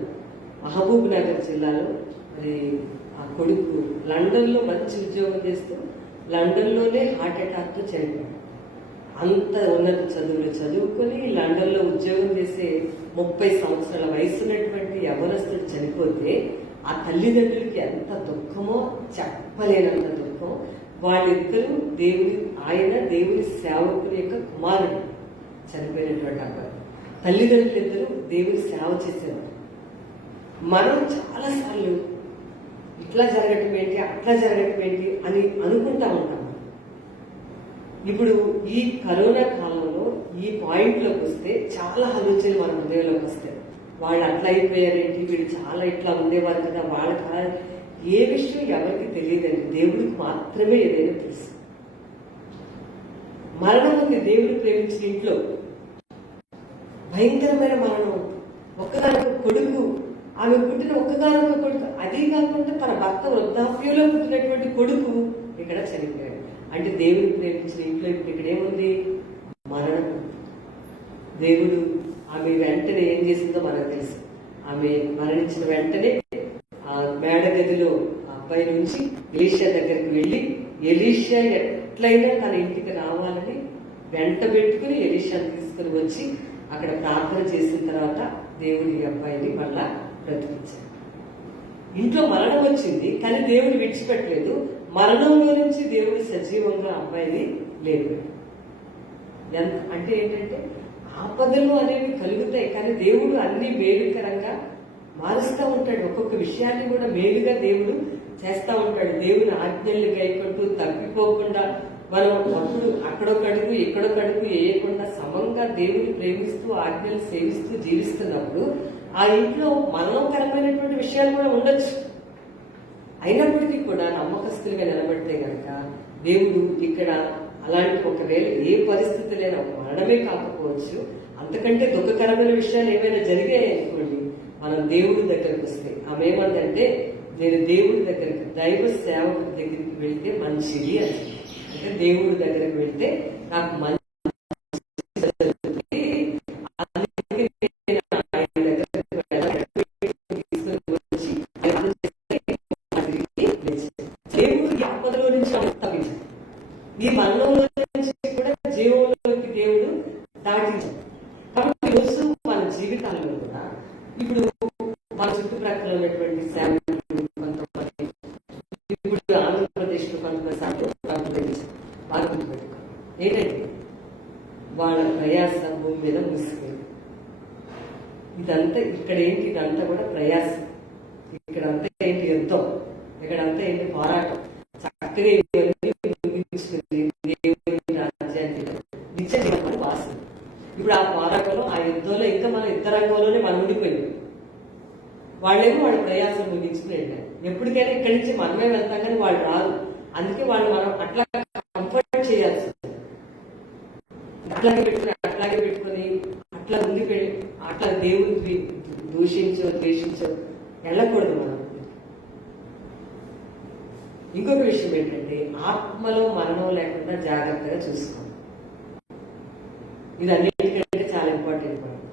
మహబూబ్ నగర్ జిల్లాలో మరి ఆ కొడుకు లండన్లో మంచి ఉద్యోగం చేస్తూ లండన్లోనే హార్ట్ అటాక్తో చనిపోయాడు. అంత ఉన్నత చదువులు చదువుకొని లండన్లో ఉద్యోగం చేసే 30 సంవత్సరాల వయసున్నటువంటి యవనస్తుడు చనిపోతే ఆ తల్లిదండ్రులకి ఎంత దుఃఖమో చెప్పలేనంత దుఃఖం. వాళ్ళిద్దరూ దేవుని సేవకుని యొక్క కుమారుడు చనిపోయినటువంటి అబ్బాయి. తల్లిదండ్రులు ఇద్దరు దేవుని సేవ చేసేవారు. మనం చాలాసార్లు ఇట్లా జరగటం ఏంటి, అట్లా జరగటం ఏంటి అని అనుకుంటా ఉంటాం. ఇప్పుడు ఈ కరోనా కాలంలో ఈ పాయింట్లోకి వస్తే చాలా ఆలోచనలు మన హృదయంలోకి వస్తాయి. వాళ్ళు అట్లా అయిపోయారేంటి, వీళ్ళు చాలా ఇట్లా ఉండేవారు కదా, వాళ్ళకి ఏ విషయం ఎవరికి తెలియదండి. దేవుడికి మాత్రమే ఏదైనా తెలుసు. మరణం ఉంది దేవుడు ప్రేమించిన ఇంట్లో. భయంకరమైన మరణం. ఒక్కగానొక కొడుకు, ఆమె పుట్టిన ఒక్కగానొక కొడుకు, అది కాకుండా తన భర్త వృద్ధాప్యంలో పుట్టినటువంటి కొడుకు ఇక్కడ చనిపోయాడు. అంటే దేవుడు ప్రేమించిన ఇంట్లో ఇప్పుడు ఇక్కడ ఏముంది? మరణం. దేవుడు ఆమె వెంటనే ఏం చేసిందో మనకు తెలుసు. ఆమె మరణించిన వెంటనే ఆ మేడ గదిలో అబ్బాయి నుంచి ఎలీషా దగ్గరికి వెళ్ళి ఎలీషా ఎట్లయినా తన ఇంటికి రావాలని వెంట పెట్టుకుని ఎలీషాను తీసుకుని వచ్చి అక్కడ ప్రార్థన చేసిన తర్వాత దేవుడి అబ్బాయిని మళ్ళా బ్రతికించాడు. ఇంట్లో మరణం వచ్చింది, కానీ దేవుడు విడిచిపెట్టలేదు. మరణంలో నుంచి దేవుడు సజీవంగా అబ్బాయిని లేపాడు. అంటే ఏంటంటే ఆపదలు అనేవి కలుగుతాయి, కానీ దేవుడు అన్ని మేలుకరంగా మారుస్తూ ఉంటాడు. ఒక్కొక్క విషయాన్ని కూడా మేలుగా దేవుడు చేస్తూ ఉంటాడు. దేవుని ఆజ్ఞల్ని గైకొంటూ తప్పిపోకుండా మనం అప్పుడు అక్కడొకడుగు ఇక్కడొకడుగు వేయకుండా సమంగా దేవుని ప్రేమిస్తూ ఆజ్ఞలు సేవిస్తూ జీవిస్తున్నప్పుడు ఆ ఇంట్లో మరణకరమైనటువంటి విషయాలు కూడా ఉండొచ్చు. అయినప్పటికీ కూడా నమ్మకస్తులుగా నిలబడితే కనుక దేవుడు ఇక్కడ అలాంటి ఒకవేళ ఏ పరిస్థితులైనా మరణమే కాకపోవచ్చు, అంతకంటే దుఃఖకరమైన విషయాలు ఏమైనా జరిగాయి అనుకోండి, మనం దేవుడి దగ్గరకు వస్తే ఆమె ఏమందంటే, నేను దేవుడి దగ్గరికి దైవ సేవకుడి దగ్గరికి వెళ్తే మంచిది అని. అంటే దేవుడి దగ్గరికి వెళ్తే నాకు మంచి దేవుడికి ఆపదలో నుంచి తప్పించాడు. ఈ మరణంలో నుంచి కూడా జీవంలోకి దేవుడు దాటించాడు. కాబట్టి రోజు మన జీవితాల్లో కూడా ఇప్పుడు మన చుట్టుప్రక్కల ఉన్నటువంటి సేవకులు కొంతమంది, ఇప్పుడు ఆంధ్రప్రదేశ్ లో కొంతమంది సేవకులు వారు గుర్తుపెట్టుకోవాలి ఏంటంటే వాళ్ళ ప్రయాస భూమి మీద ముసిపోయింది. ఇదంతా ఇక్కడ ఏంటి, ఇదంతా కూడా ప్రయాస. ఇక్కడంతా ఏంటి యుద్ధం, ఇక్కడంతా ఏంటి పోరాటం. చక్కగా దేవుని రాజ్యాన్ని నిత్య వాసన. ఇప్పుడు ఆ పోరాటంలో ఆ యుద్ధంలో ఇంకా మన యుద్ధరంగంలోనే మనం ఉండిపోయింది. వాళ్ళేమో వాళ్ళ ప్రయాసం ముగించుకుని వెళ్ళారు. ఎప్పటికైనా ఇక్కడి నుంచి మనమే వెళ్తాం, కానీ వాళ్ళు రాదు. అందుకే వాళ్ళు మనం అట్లా కంఫర్ట్ చేయాల్సి ఉంటుంది. అట్లాగే పెట్టుకుని అట్లా ఉండిపోయి అట్లా దేవుని దూషించో ద్వేషించో వెళ్ళకూడదు మనం. ఇంకొక విషయం ఏంటంటే, ఆత్మలో మరణం లేకుండా జాగ్రత్తగా చూసుకోండి. ఇది అన్నిటికంటే చాలా ఇంపార్టెంట్ పాయింట్.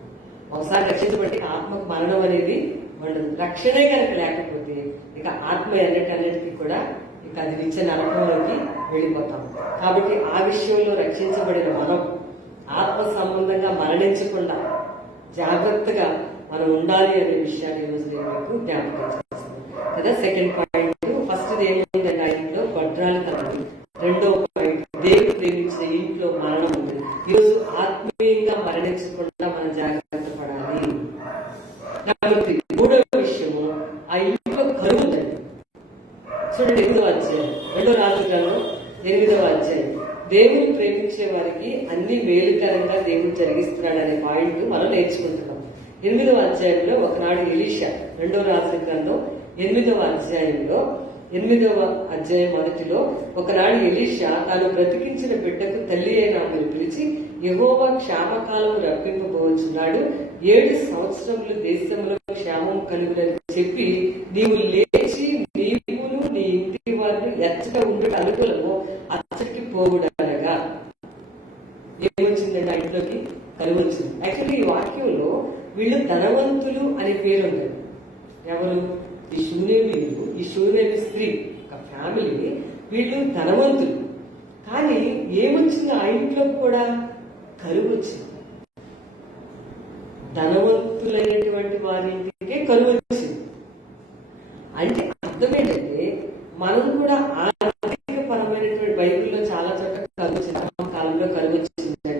ఒకసారి రక్షించబట్టి ఆత్మకు మరణం అనేది ఉండదు. రక్షణే కనుక లేకపోతే ఇక ఆత్మ అన్నిటికీ కూడా ఇక అది నిత్య నరకంలోకి వెళ్ళిపోతాం. కాబట్టి ఆ విషయంలో రక్షించబడిన మనం ఆత్మ సంబంధంగా మరణించకుండా జాగ్రత్తగా మనం ఉండాలి అనే విషయాన్ని ఈరోజు నేను మీకు జ్ఞాపకం చేస్తాను కదా. సెకండ్ పాయింట్, ఫస్ట్ ఏముంది ఇంట్లో గొడ్రాలితనం. రెండో పాయింట్, దేవుడు ప్రేమించిన ఇంట్లో మరణం ఉంది. ఈరోజు ఆత్మీయంగా మరణించకుండా మనం జాగ్రత్త పడాలి. కాబట్టి మూడవ విషయము, ఆ ఇంట్లో కరువు ఉందండి. చూడండి 8వ అధ్యాయం, 2వ రాజులలో 8వ అధ్యాయం. దేవుని ప్రేమించే వారికి అన్ని మేలుకరంగా దేవుడు జరిగిస్తున్నాడు అనే పాయింట్ మనం నేర్చుకుంటున్నాం. 8వ అధ్యాయంలో ఒకనాడు ఎలీషా, 2వ రాజుల గ్రంథం 8వ అధ్యాయంలో 8వ అధ్యాయం మొదటిలో ఒకనాడు ఎలీషా తాను బ్రతికించిన బిడ్డకు తల్లి అయిన ఆమెను పిలిచి, యెహోవా క్షామకాలం రప్పింపబోచున్నాడు, 7 సంవత్సరములు దేశంలో క్షేమం కలుగునని చెప్పి నీవు లేచి నీవును నీ ఇంటి వారిని ఎచ్చట ఉండే అనుకూలము అచ్చటికి పోగుడనగా. ఏమొచ్చిందండి? ఆ ఇంట్లోకి కలుగు వచ్చింది. యాక్చువల్లీ ఈ వాక్యంలో వీళ్ళు ధనవంతులు అనే పేరు ఉంది. ఎవరు? ఈ శూన్యమీలు, ఈ శూన్యమి స్త్రీ, ఒక ఫ్యామిలీ, వీళ్ళు ధనవంతులు. కానీ ఏమొచ్చింది? ఆ ఇంట్లో కూడా కరువు వచ్చింది. ధనవంతులైనటువంటి వారి ఇంటికే కరువు వచ్చింది. అంటే అర్థం ఏంటంటే మనం కూడా ఆర్థిక పరమైనటువంటి బైబిల్లో చాలా చోట్ల కరువు వచ్చింది. కాలంలో కరువు వచ్చింది,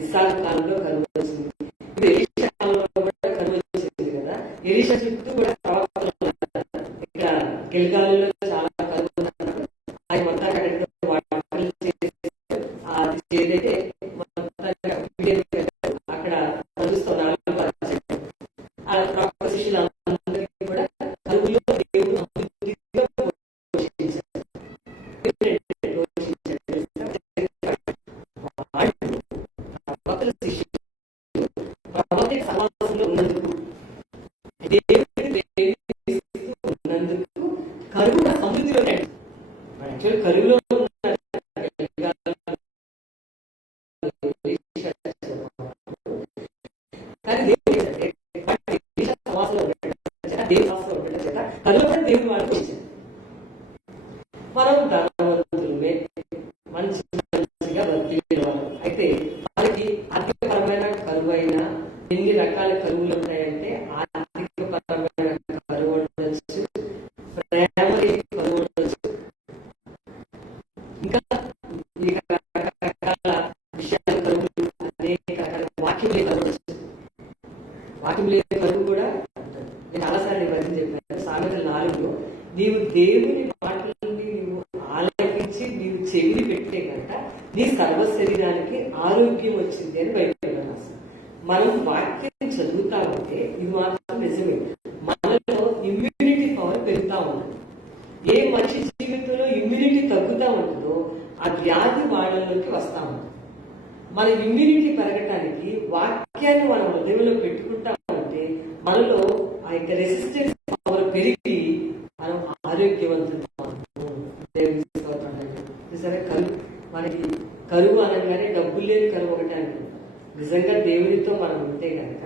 ఇస్సాకు కాలంలో కరువు వచ్చింది, ఇప్పుడు ఎలీషా కాలంలో కూడా కరువు వచ్చింది కదా. ఎలీషా చుట్టూ కూడా ప్రవక్తలు ఉన్నారు. ఇక్కడ గిల్గాలులో చాలా కరువు ఉన్నారు. ఆయన మొత్తాన్ని ఏదైతే అక్కడ కలుస్తున్నారు ఆ ప్రవక్త శిష్యులందరికీ కూడా కరువులో దేవుడు అభివృద్ధిగా పోషించారు. ప్రవక్తల శిష్యులు ప్రవక్త సమాజంలో ఉన్నందుకు, దేవుడిని ఉన్నందుకు కరువు సమృద్ధిలో కరువులో దేవుడు వాళ్ళకి ఇచ్చారు. మనం ధనవంతులమే, మంచిగా బతికే వాళ్ళు. అయితే వాళ్ళకి ఆర్థికపరమైన కరువు అయినా ఎన్ని రకాల కరువులు ఉంటాయంటే ఆర్థికపరమైన కరువు ఉండొచ్చు, ప్రేమ కరువు ఉండొచ్చు, ఇంకా రకరకాల విషయాల కరువులు, అనేక రకాల వాక్యం లేని కరువు ఉండొచ్చు. వాక్యం లేని కరువు కూడా నేను చాలాసార్లు వదిలి చెప్పాను. సామెతల 4లో నీవు దేవుని మాటలని నీవు ఆలకించి నీవు చెవిని పెట్టే కనుక నీ సర్వ శరీరానికి ఆరోగ్యం వచ్చింది అని బయట రాస్తాం. మనం వాక్యం చదువుతా ఉంటే ఇది మాత్రం నిజమే, మనలో ఇమ్యూనిటీ పవర్ పెరుగుతా ఉంటుంది. ఏ మనిషి జీవితంలో ఇమ్యూనిటీ తగ్గుతూ ఉంటుందో ఆ వ్యాధి వాళ్ళలోకి వస్తూ ఉంటుంది. మన ఇమ్యూనిటీ పెరగటానికి వాక్యాన్ని మనం హృదయంలో పెట్టుకుంటా ఉంటే మనలో ఆ యొక్క రెసిస్టెన్స్ పవర్ పెరిగి మనం ఆరోగ్యవంతులు. సరే, కరువు మనకి కరువు అనగానే డబ్బులు లేని కరువు ఒకటి అంటే నిజంగా దేవుడితో మనం ఉంటే కనుక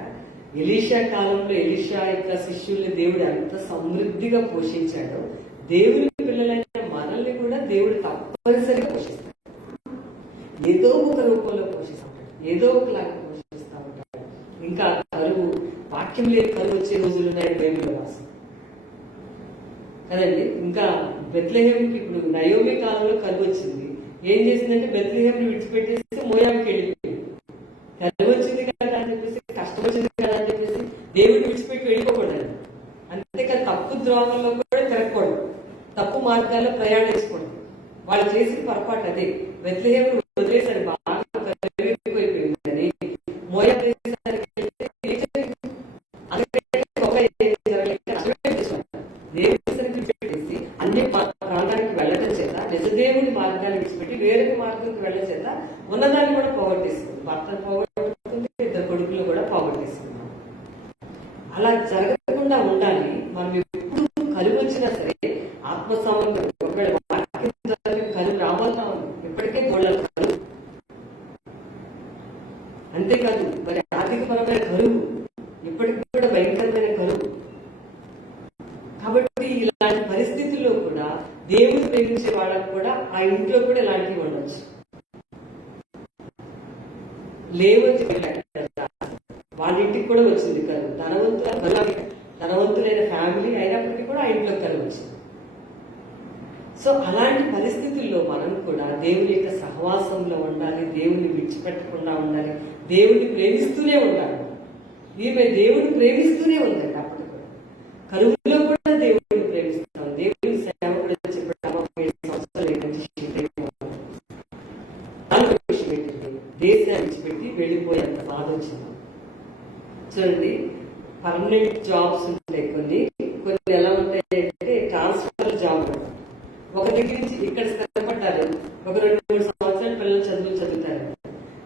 ఎలీషా కాలంలో ఎలీషా యొక్క శిష్యుల్ని దేవుడు ఎంత సమృద్ధిగా పోషించాడో దేవుని పిల్లలైన మనల్ని కూడా దేవుడు తప్పనిసరిగా పోషిస్తాడు. ఏదో ఒక రూపంలో పోషిస్తూ ఉంటాడు, ఏదో ఒకలాగా పోషిస్తూ ఉంటాడు. ఇంకా కరువు, వాక్యం లేని కరువు వచ్చే రోజులు ఉన్నాయి బైబిల్లో రాసి కదండి. ఇంకా బెత్లెహేంకి ఇప్పుడు నయోమి కాలంలో కరువు వచ్చింది. ఏం చేసిందంటే బెత్లెహేంని విడిచిపెట్టేసి మోయాబుకి వెళ్ళిపోయింది. కరువు వచ్చింది కదా అని చెప్పేసి, కష్టం వచ్చింది కదా అని చెప్పేసి దేవుడిని విడిచిపెట్టి వెళ్ళిపోకూడదు. అంతేకాదు తప్పు ద్రోహంలో కూడా తిరగకూడదు, తప్పు మార్గాల్లో ప్రయాణించకూడదు. వాళ్ళు చేసిన పొరపాటు అదే. బెత్లెహేంని వదిలేశాడు, బాగా కరువైపోయింది అని మోయాబు దేశానికి వెళ్తే పెట్టేసి అన్ని ప్రాంతానికి వెళ్ళడం చేత, నిజదేవుని మార్గాన్ని విడిచిపెట్టి వేరొక మార్గానికి వెళ్ళడం చేత ఉన్నదాన్ని కూడా పోగొట్టేస్తుంది. భర్తను పోగొట్టుకుంటే 2 కొడుకులు కూడా పోగొట్టేస్తున్నాం. అలా జరగకుండా ఉండాలి. మనం ఎప్పుడు కలుగు వచ్చినా సరే ఆత్మ సంబంధం ఒకవేళ కలుగు రాబోతా ఉంది. ఇప్పటికే గోళ్ళ కలుగు దేవుడు ప్రేమించే వాళ్ళకు కూడా ఆ ఇంట్లో కూడా ఇలాంటివి ఉండొచ్చు. లేవని వాళ్ళ ఇంటికి కూడా వచ్చింది కరువు. ధనవంతులైన ఫ్యామిలీ అయినప్పటికీ కూడా ఆ ఇంట్లో కరువు వచ్చింది. సో అలాంటి పరిస్థితుల్లో మనం కూడా దేవుని యొక్క సహవాసంలో ఉండాలి, దేవుని విడిచిపెట్టకుండా ఉండాలి, దేవుని ప్రేమిస్తూనే ఉండాలి. ఈమె దేవుని ప్రేమిస్తూనే ఉందండి. అప్పుడు కూడా కరువులో కూడా దేవుడిని ప్రేమిస్తాం. దేవుని సేవ కూడా చెప్పాము. 7 సంవత్సరాలు దేశాన్ని విడిచిపెట్టి వెళ్ళిపోయేంత బాధ వచ్చింది. చూడండి, పర్మనెంట్ జాబ్స్ ఉంటాయి, కొన్ని ఎలా ఉంటాయంటే ట్రాన్స్ఫర్ జాబ్. ఒక దగ్గర నుంచి ఇక్కడ స్థిరపడ్డారు, ఒక 2-3 సంవత్సరాలు పిల్లలు చదువుతారు,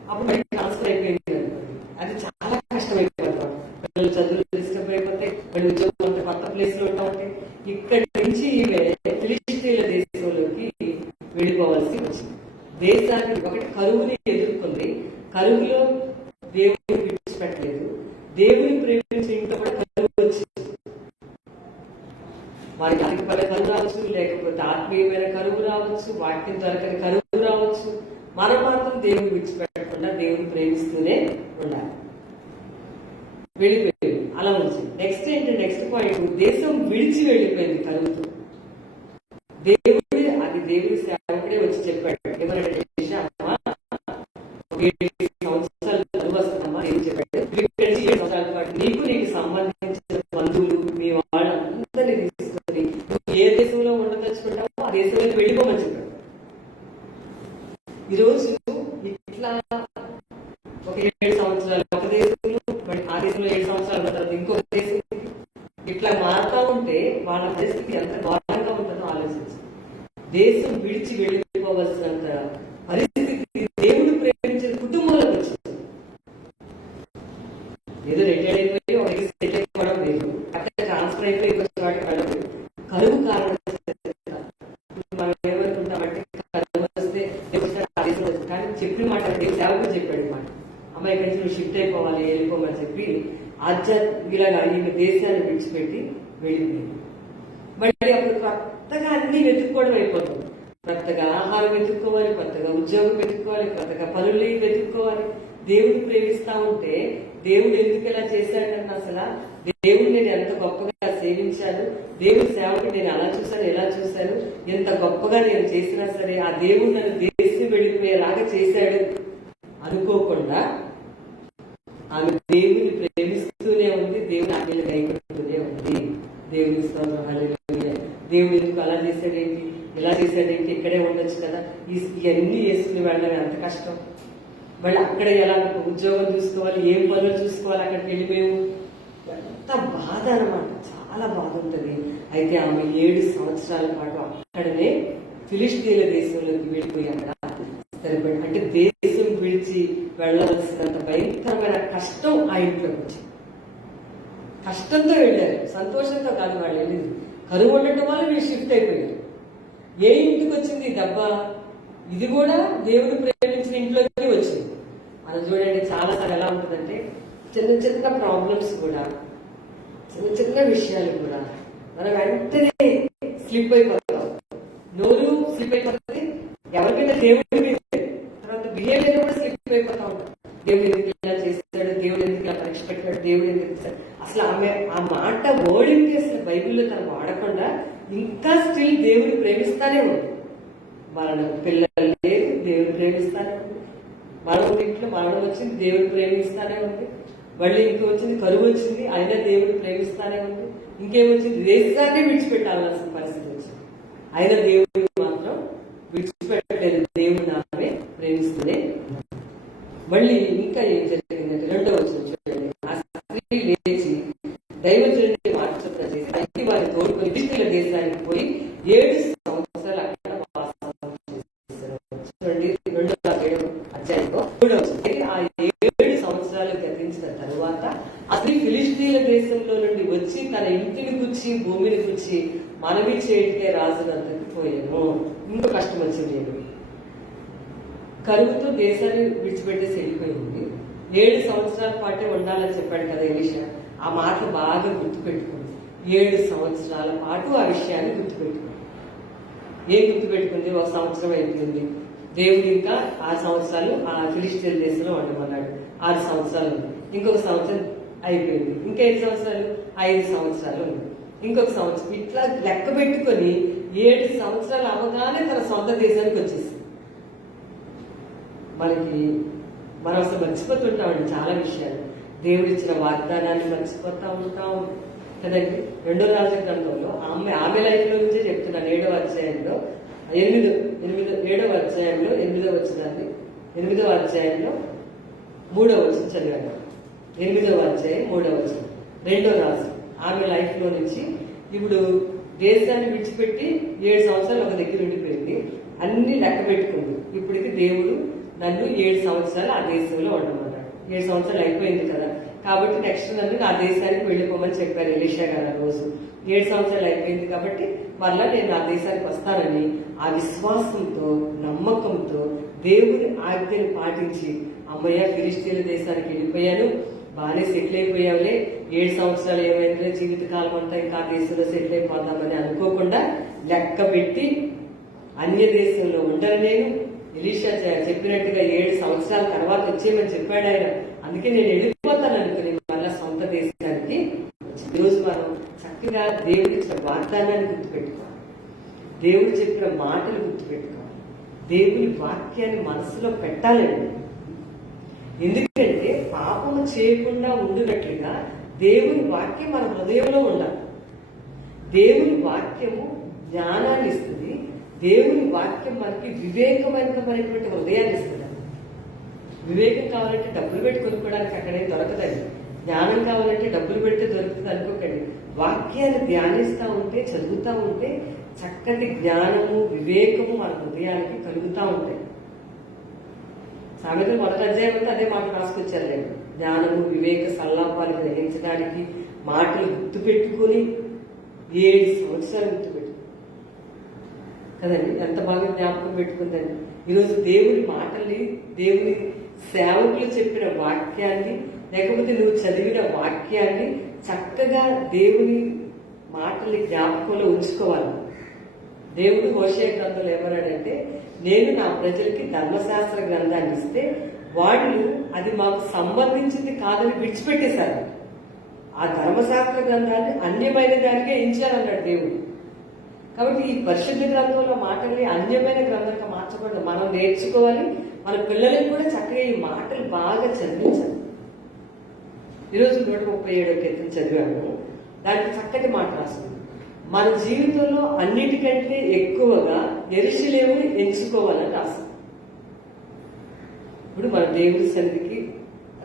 అప్పుడు మళ్ళీ ట్రాన్స్ఫర్ అయిపోయింది అనుకోండి. అది చాలా కష్టమైపోతాం. పిల్లలు చదువులు డిస్టర్బ్ అయిపోతాయి, మళ్ళీ ఉద్యోగం అంటే కొత్త ప్లేస్ లో ఉంటా ఉంటాయి. ఇక్కడి నుంచి ఈమె ఫిలిష్తీయుల దేశంలోకి వెళ్ళిపోవాల్సి వచ్చింది. దేశాన్ని ఒకటి కరువుని ఎదుర్కొంది, కరువులో దేవుని విడిచిపెట్టలేదు, దేవుని ప్రేమించి ఇంట్లో కూడా కరువు వచ్చింది. వారికి ఆర్థికపర కరువు రావచ్చు, లేకపోతే ఆత్మీయమైన కరువు రావచ్చు, వాక్యం దొరకని కరువు రావచ్చు. మనం మాత్రం దేవుని విడిచిపెట్టకుండా దేవుని ప్రేమిస్తూనే ఉండాలి. వెళ్ళిపోయింది, అలా వచ్చింది. నెక్స్ట్ ఏంటి, నెక్స్ట్ పాయింట్, దేశం విడిచి వెళ్ళిపోయింది కరువుతో. దేవుడి సేవకుడే వచ్చి చెప్పాడు, ఏమన్నా సంవత్సరాలు చదువు వస్తుందమ్మా, ఏం చెప్పాడు, 7 సంవత్సరాల పాటు నీకు సంబంధించిన బంధువులు మీ వాళ్ళందరినీ తీసుకొని నువ్వు ఏ దేశంలో ఉండదలుచుకుంటావో ఆ దేశంలో వెళ్ళిపోమని చెప్పాడు. ఈరోజు ఇట్లా ఒక 7 సంవత్సరాలు ఒక దేశంలో, ఆ దేశంలో 7 సంవత్సరాలు తర్వాత ఇంకొక దేశం, ఇట్లా మారుతా ఉంటే వాళ్ళ పరిస్థితి ఎంత ఘోరంగా ఉంటుందో ఆలోచించి. దేశం విడిచి వెళ్ళిపోవలసినంత పరిస్థితి దేవుడు ప్రేమించిన కుటుంబంలోకి వచ్చింది. ఏదో రిటైర్ అయిపోయి ఒక సెటిల్ అయిపోవడం లేదు, అక్కడ ట్రాన్స్ఫర్ అయిపోయి వచ్చిన వాటి కలుగు కరువు కారణం. మనం ఏమనుకుంటామంటే కరువు వస్తే కానీ చెప్పిన మాట సేవకు చెప్పాడు మాట, అమ్మాయి ఇక్కడి నుంచి నువ్వు షిఫ్ట్ అయిపోవాలి, వెళ్ళిపోమని చెప్పి ఆధ్యాత్మికగా ఈమె దేశాన్ని విడిచిపెట్టి వెళ్ళిపోయింది. మళ్ళీ అప్పుడు కొత్తగా అన్ని వెతుక్కోవడం అయిపోతుంది. కొత్తగా ఆహారం వెతుక్కోవాలి, కొత్తగా ఉద్యోగం వెతుక్కోవాలి, కొత్తగా పనులు వెతుక్కోవాలి. దేవుడిని ప్రేమిస్తా ఉంటే దేవుడు ఎందుకు ఇలా చేశాడన్న, అసలు దేవుడు నేను ఎంత గొప్పగా సేవించాను, దేవుడి సేవకి నేను అలా చూశాను, ఎలా చూశాను, ఎంత గొప్పగా నేను చేసినా సరే ఆ దేవుడు నన్ను దేశం వెళ్ళిపోయేలాగా చేశాడు అనుకోకుండా ఆమె దేవుని ప్రేమిస్తూనే ఉంది, దేవుని ఆజ్ఞలు కైకొడుతూనే ఉంది. దేవుని స్తోత్రం, హల్లెలూయా. దేవుడు ఎందుకు అలా చేశాడేంటి, ఇలా చేశాడేంటి, ఇక్కడే ఉండొచ్చు కదా, ఇవన్నీ వేసుకుని వెళ్ళడం ఎంత కష్టం. మళ్ళీ అక్కడ ఎలా ఉద్యోగం చూసుకోవాలి, ఏం పనులు చూసుకోవాలి, అక్కడికి వెళ్ళిపోయాము, ఎంత బాధ అన్నమాట, చాలా బాధ ఉంటుంది. అయితే ఆమె 7 సంవత్సరాల పాటు అక్కడనే ఫిలిష్తీయుల దేశంలోకి వెళ్ళిపోయాక సరిపడి, అంటే దేశం విడిచి వెళ్ళవలసినంత భయంకరమైన కష్టం ఆ ఇంట్లోకి వచ్చింది. కష్టంతో వెళ్ళారు, సంతోషంతో కాదు వాళ్ళు వెళ్ళింది. కరువు ఉండటం వల్ల వీళ్ళు షిఫ్ట్ అయిపోయారు. ఏ ఇంటికి వచ్చింది దెబ్బ, ఇది కూడా దేవుడు ప్రేమించిన ఇంట్లోకి వచ్చింది. మనం చూడండి, చాలాసార్లు ఎలా ఉంటుందంటే చిన్న చిన్న ప్రాబ్లమ్స్ కూడా, చిన్న చిన్న విషయాలు కూడా మనం వెంటనే స్లిప్ అయిపోతాం. నోరు స్లిప్ అయిపోతుంది, ఎవరికైనా దేవుడి మీద, తర్వాత బిహేవియర్ కూడా స్లిప్ అయిపోతా ఉంటాం. దేవుడు ఎందుకు ఇలా చేస్తాడు, దేవుడు ఎందుకు ఇలా పరీక్ష పెట్టాడు, దేవుడు ఎందుకు ఇస్తాడు. అసలు ఆమె ఆ మాట ఓడింది అసలు బైబిల్లో తను వాడకుండా ఇంకా స్టిల్ దేవుడిని ప్రేమిస్తానే ఉంది. మరణం, పిల్లలు లేదు, దేవుడిని ప్రేమిస్తానే ఉంది. మరణం ఇంట్లో మరణం వచ్చింది, దేవుడిని ప్రేమిస్తానే ఉంది. మళ్ళీ ఇంకో వచ్చింది, కరువు వచ్చింది, అయినా దేవుడిని ప్రేమిస్తానే ఉంది. ఇంకేమొచ్చింది, దేశాన్ని విడిచిపెట్టాల్సిన పరిస్థితి వచ్చింది, అయినా దేవుడిని మాత్రం విడిచిపెట్టలేదు. దేవుడిని ఆమె ప్రేమిస్తూనే. మళ్ళీ ఇంకా ఏం జరిగిందంటే 2వ వచనం చూడండి, ఆ స్త్రీ లేచి దైవజనుడిని మార్చన చేసి అన్ని వారిని తోడుకొని ఫిలిష్తీయుల దేశానికి పోయి 7 సంవత్సరాలు అక్కడ వాసం చేశారు. చూడండి, 2వ అధ్యాయంలో 3వ వచనం, ఆ 7 సంవత్సరాలు గతించిన తరువాత ఆ స్త్రీ ఫిలిష్తీయుల దేశంలో నుండి వచ్చి తన ఇంటిని గుచ్చి భూమిని గుచ్చి మనవి చేయటికే రాజునంతకి పోయాను. ఇంకో కష్టం వచ్చింది, కరువుతో దేశాన్ని విడిచిపెట్టేసి వెళ్ళిపోయింది. 7 సంవత్సరాల పాటే ఉండాలని చెప్పాడు కదా ఎలీషా, ఆ మాటలు బాగా గుర్తుపెట్టుకుంది. 7 సంవత్సరాల పాటు ఆ విషయాన్ని గుర్తుపెట్టుకుంది. ఏం గుర్తుపెట్టుకుంది? 1 సంవత్సరం అయిపోయింది. దేవుడు ఇంకా 6 సంవత్సరాలు ఆ ఫిలిస్టియన్ దేశంలో ఉండమన్నాడు. 6 సంవత్సరాలు ఉంది. ఇంకొక సంవత్సరం అయిపోయింది. ఇంకా 5 సంవత్సరాలు? 5 సంవత్సరాలు ఉంది. ఇంకొక సంవత్సరం. ఇట్లా లెక్క పెట్టుకొని 7 సంవత్సరాలు అవగానే తన సొంత దేశానికి వచ్చేసింది. మనం అసలు మర్చిపోతుంటామండి చాలా విషయాలు. దేవుడు ఇచ్చిన వాగ్దానాన్ని మర్చిపోతా ఉంటాం కదండి. 2వ రాజుల గ్రంథంలో ఆమె లైఫ్ లో నుంచే చెప్తున్నాను. 7వ అధ్యాయంలో 7వ అధ్యాయంలో 8వ వచనాన్ని 8వ అధ్యాయంలో 3వ వచనం చదివాను. 8వ అధ్యాయం 3వ వచనం. 2వ రాజు ఆమె లైఫ్ లో నుంచి ఇప్పుడు దేశాన్ని విడిచిపెట్టి 7 సంవత్సరాలు ఒక దగ్గర ఉండిపోయింది. అన్ని లెక్క పెట్టుకుంది. ఇప్పటికి దేవుడు నన్ను 7 సంవత్సరాలు ఆ దేశంలో ఉండమన్నాడు. 7 సంవత్సరాలు అయిపోయింది కదా, కాబట్టి నెక్స్ట్ నన్ను నా దేశానికి వెళ్ళిపోమని చెప్పారు ఎలీషా గారు. ఆ రోజు 7 సంవత్సరాలు అయిపోయింది కాబట్టి మళ్ళా నేను నా దేశానికి వస్తానని ఆ విశ్వాసంతో, నమ్మకంతో దేవుని ఆజ్ఞను పాటించి, అమ్మయ్య ఫిలిష్తీయుల దేశానికి వెళ్ళిపోయాను, బాగానే సెటిల్ అయిపోయావులే, 7 సంవత్సరాలు ఏమైందిలే, జీవితకాలం అంతా ఇంకా దేశంలో సెటిల్ అయిపోతామని అనుకోకుండా లెక్క పెట్టి అన్య దేశంలో ఉండను నేను. ఎలీషా చెప్పినట్టుగా 7 సంవత్సరాల తర్వాత వచ్చేయమని చెప్పాడు ఆయన. అందుకే నేను వెళ్ళిపోతాను అనుకుని మళ్ళా సొంత దేశానికి. ఈరోజు మనం చక్కగా దేవుడు ఇచ్చిన వాగ్దానాన్ని గుర్తుపెట్టుకోవాలి, దేవుడు చెప్పిన మాటలు గుర్తుపెట్టుకోవాలి, దేవుని వాక్యాన్ని మనసులో పెట్టాలండి. ఎందుకంటే పాపము చేయకుండా ఉండునట్లుగా దేవుని వాక్యం మన హృదయంలో ఉండాలి. దేవుని వాక్యము జ్ఞానాన్ని ఇస్తుంది. దేవుని వాక్యం మనకి వివేకమైనటువంటి హృదయాన్ని ఇస్తుంది. వివేకం కావాలంటే డబ్బులు పెట్టి కొనుక్కోవడానికి అక్కడే దొరకదండి. జ్ఞానం కావాలంటే డబ్బులు పెడితే దొరుకుతుంది అనుకోకండి. వాక్యాన్ని ధ్యానిస్తూ ఉంటే, చదువుతూ ఉంటే చక్కటి జ్ఞానము, వివేకము మన హృదయానికి కలుగుతూ ఉంటాయి. సామెతలు 1వ అధ్యాయం అంతా అదే మాట రాసుకొచ్చారు. నేను జ్ఞానము, వివేక సల్లాపాలు గ్రహించడానికి మాటలు గుర్తుపెట్టుకుని 7 సంవత్సరాలు గుర్తుపెట్టు కదండి. ఎంత బాగా జ్ఞాపకం పెట్టుకుందండి. ఈరోజు దేవుని మాటల్ని, దేవుని సేవకులు చెప్పిన వాక్యాన్ని, లేకపోతే నువ్వు చదివిన వాక్యాన్ని చక్కగా దేవుని మాటల్ని జ్ఞాపకంలో ఉంచుకోవాలి. దేవుడు హోషేయ గ్రంథంలో ఏమన్నాడంటే, నేను నా ప్రజలకి ధర్మశాస్త్ర గ్రంథాన్ని ఇస్తే వాళ్ళు అది మాకు సంబంధించింది కాదని విడిచిపెట్టేశారు. ఆ ధర్మశాస్త్ర గ్రంథాన్ని అన్యమైన దానికే ఎంచారన్నాడు దేవుడు. కాబట్టి ఈ పరిశుద్ధ గ్రంథంలో మాటల్ని అన్యమైన గ్రంథంగా మార్చకూడదు. మనం నేర్చుకోవాలి. మన పిల్లలకు కూడా చక్కగా ఈ మాటలు బాగా చదివించాలి. ఈరోజు 137వ కీర్తన చదివాను. దానికి చక్కటి మాట రాస్తుంది. మన జీవితంలో అన్నిటికంటే ఎక్కువగా యెరూషలేముని ఎంచుకోవాలని రాస్తుంది. ఇప్పుడు మన దేవుడి సన్నిధికి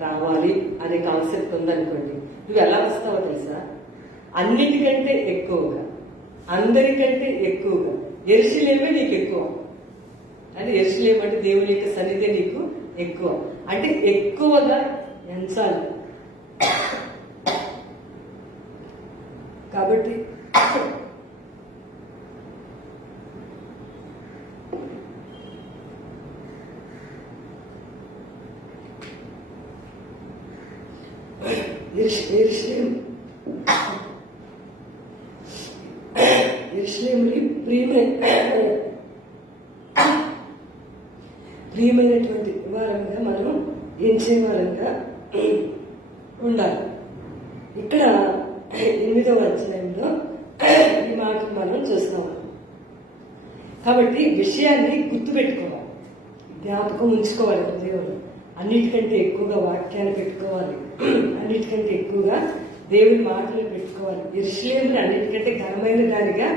రావాలి అనే కాన్సెప్ట్ ఉందనుకోండి, నువ్వు ఎలా వస్తావో తెలుసా? అన్నిటికంటే ఎక్కువగా, అందరికంటే ఎక్కువగా యెరూషలేమే నీకు ఎక్కువ. అంటే యెరూషలేం అంటే దేవుని యొక్క సన్నిధి నీకు ఎక్కువ. అంటే ఎక్కువగా ఎంచాలి. కాబట్టి యెరూషలేముని ప్రియమైనటువంటి వారంగా మనం ఎంచే వారంగా ఉండాలి. ఇక్కడ 8వ అధ్యాయంలో ఈ మాట మనం చూస్తాం. కాబట్టి విషయాన్ని గుర్తుపెట్టుకోవాలి, జ్ఞాపకం ఉంచుకోవాలి. దేవుడు అన్నిటికంటే ఎక్కువగా వాక్యాన్ని పెట్టుకోవాలి, అన్నిటికంటే ఎక్కువగా దేవుని మాటలు పెట్టుకోవాలి. యెరూషలేముని అన్నిటికంటే ఘనమైన దానిగా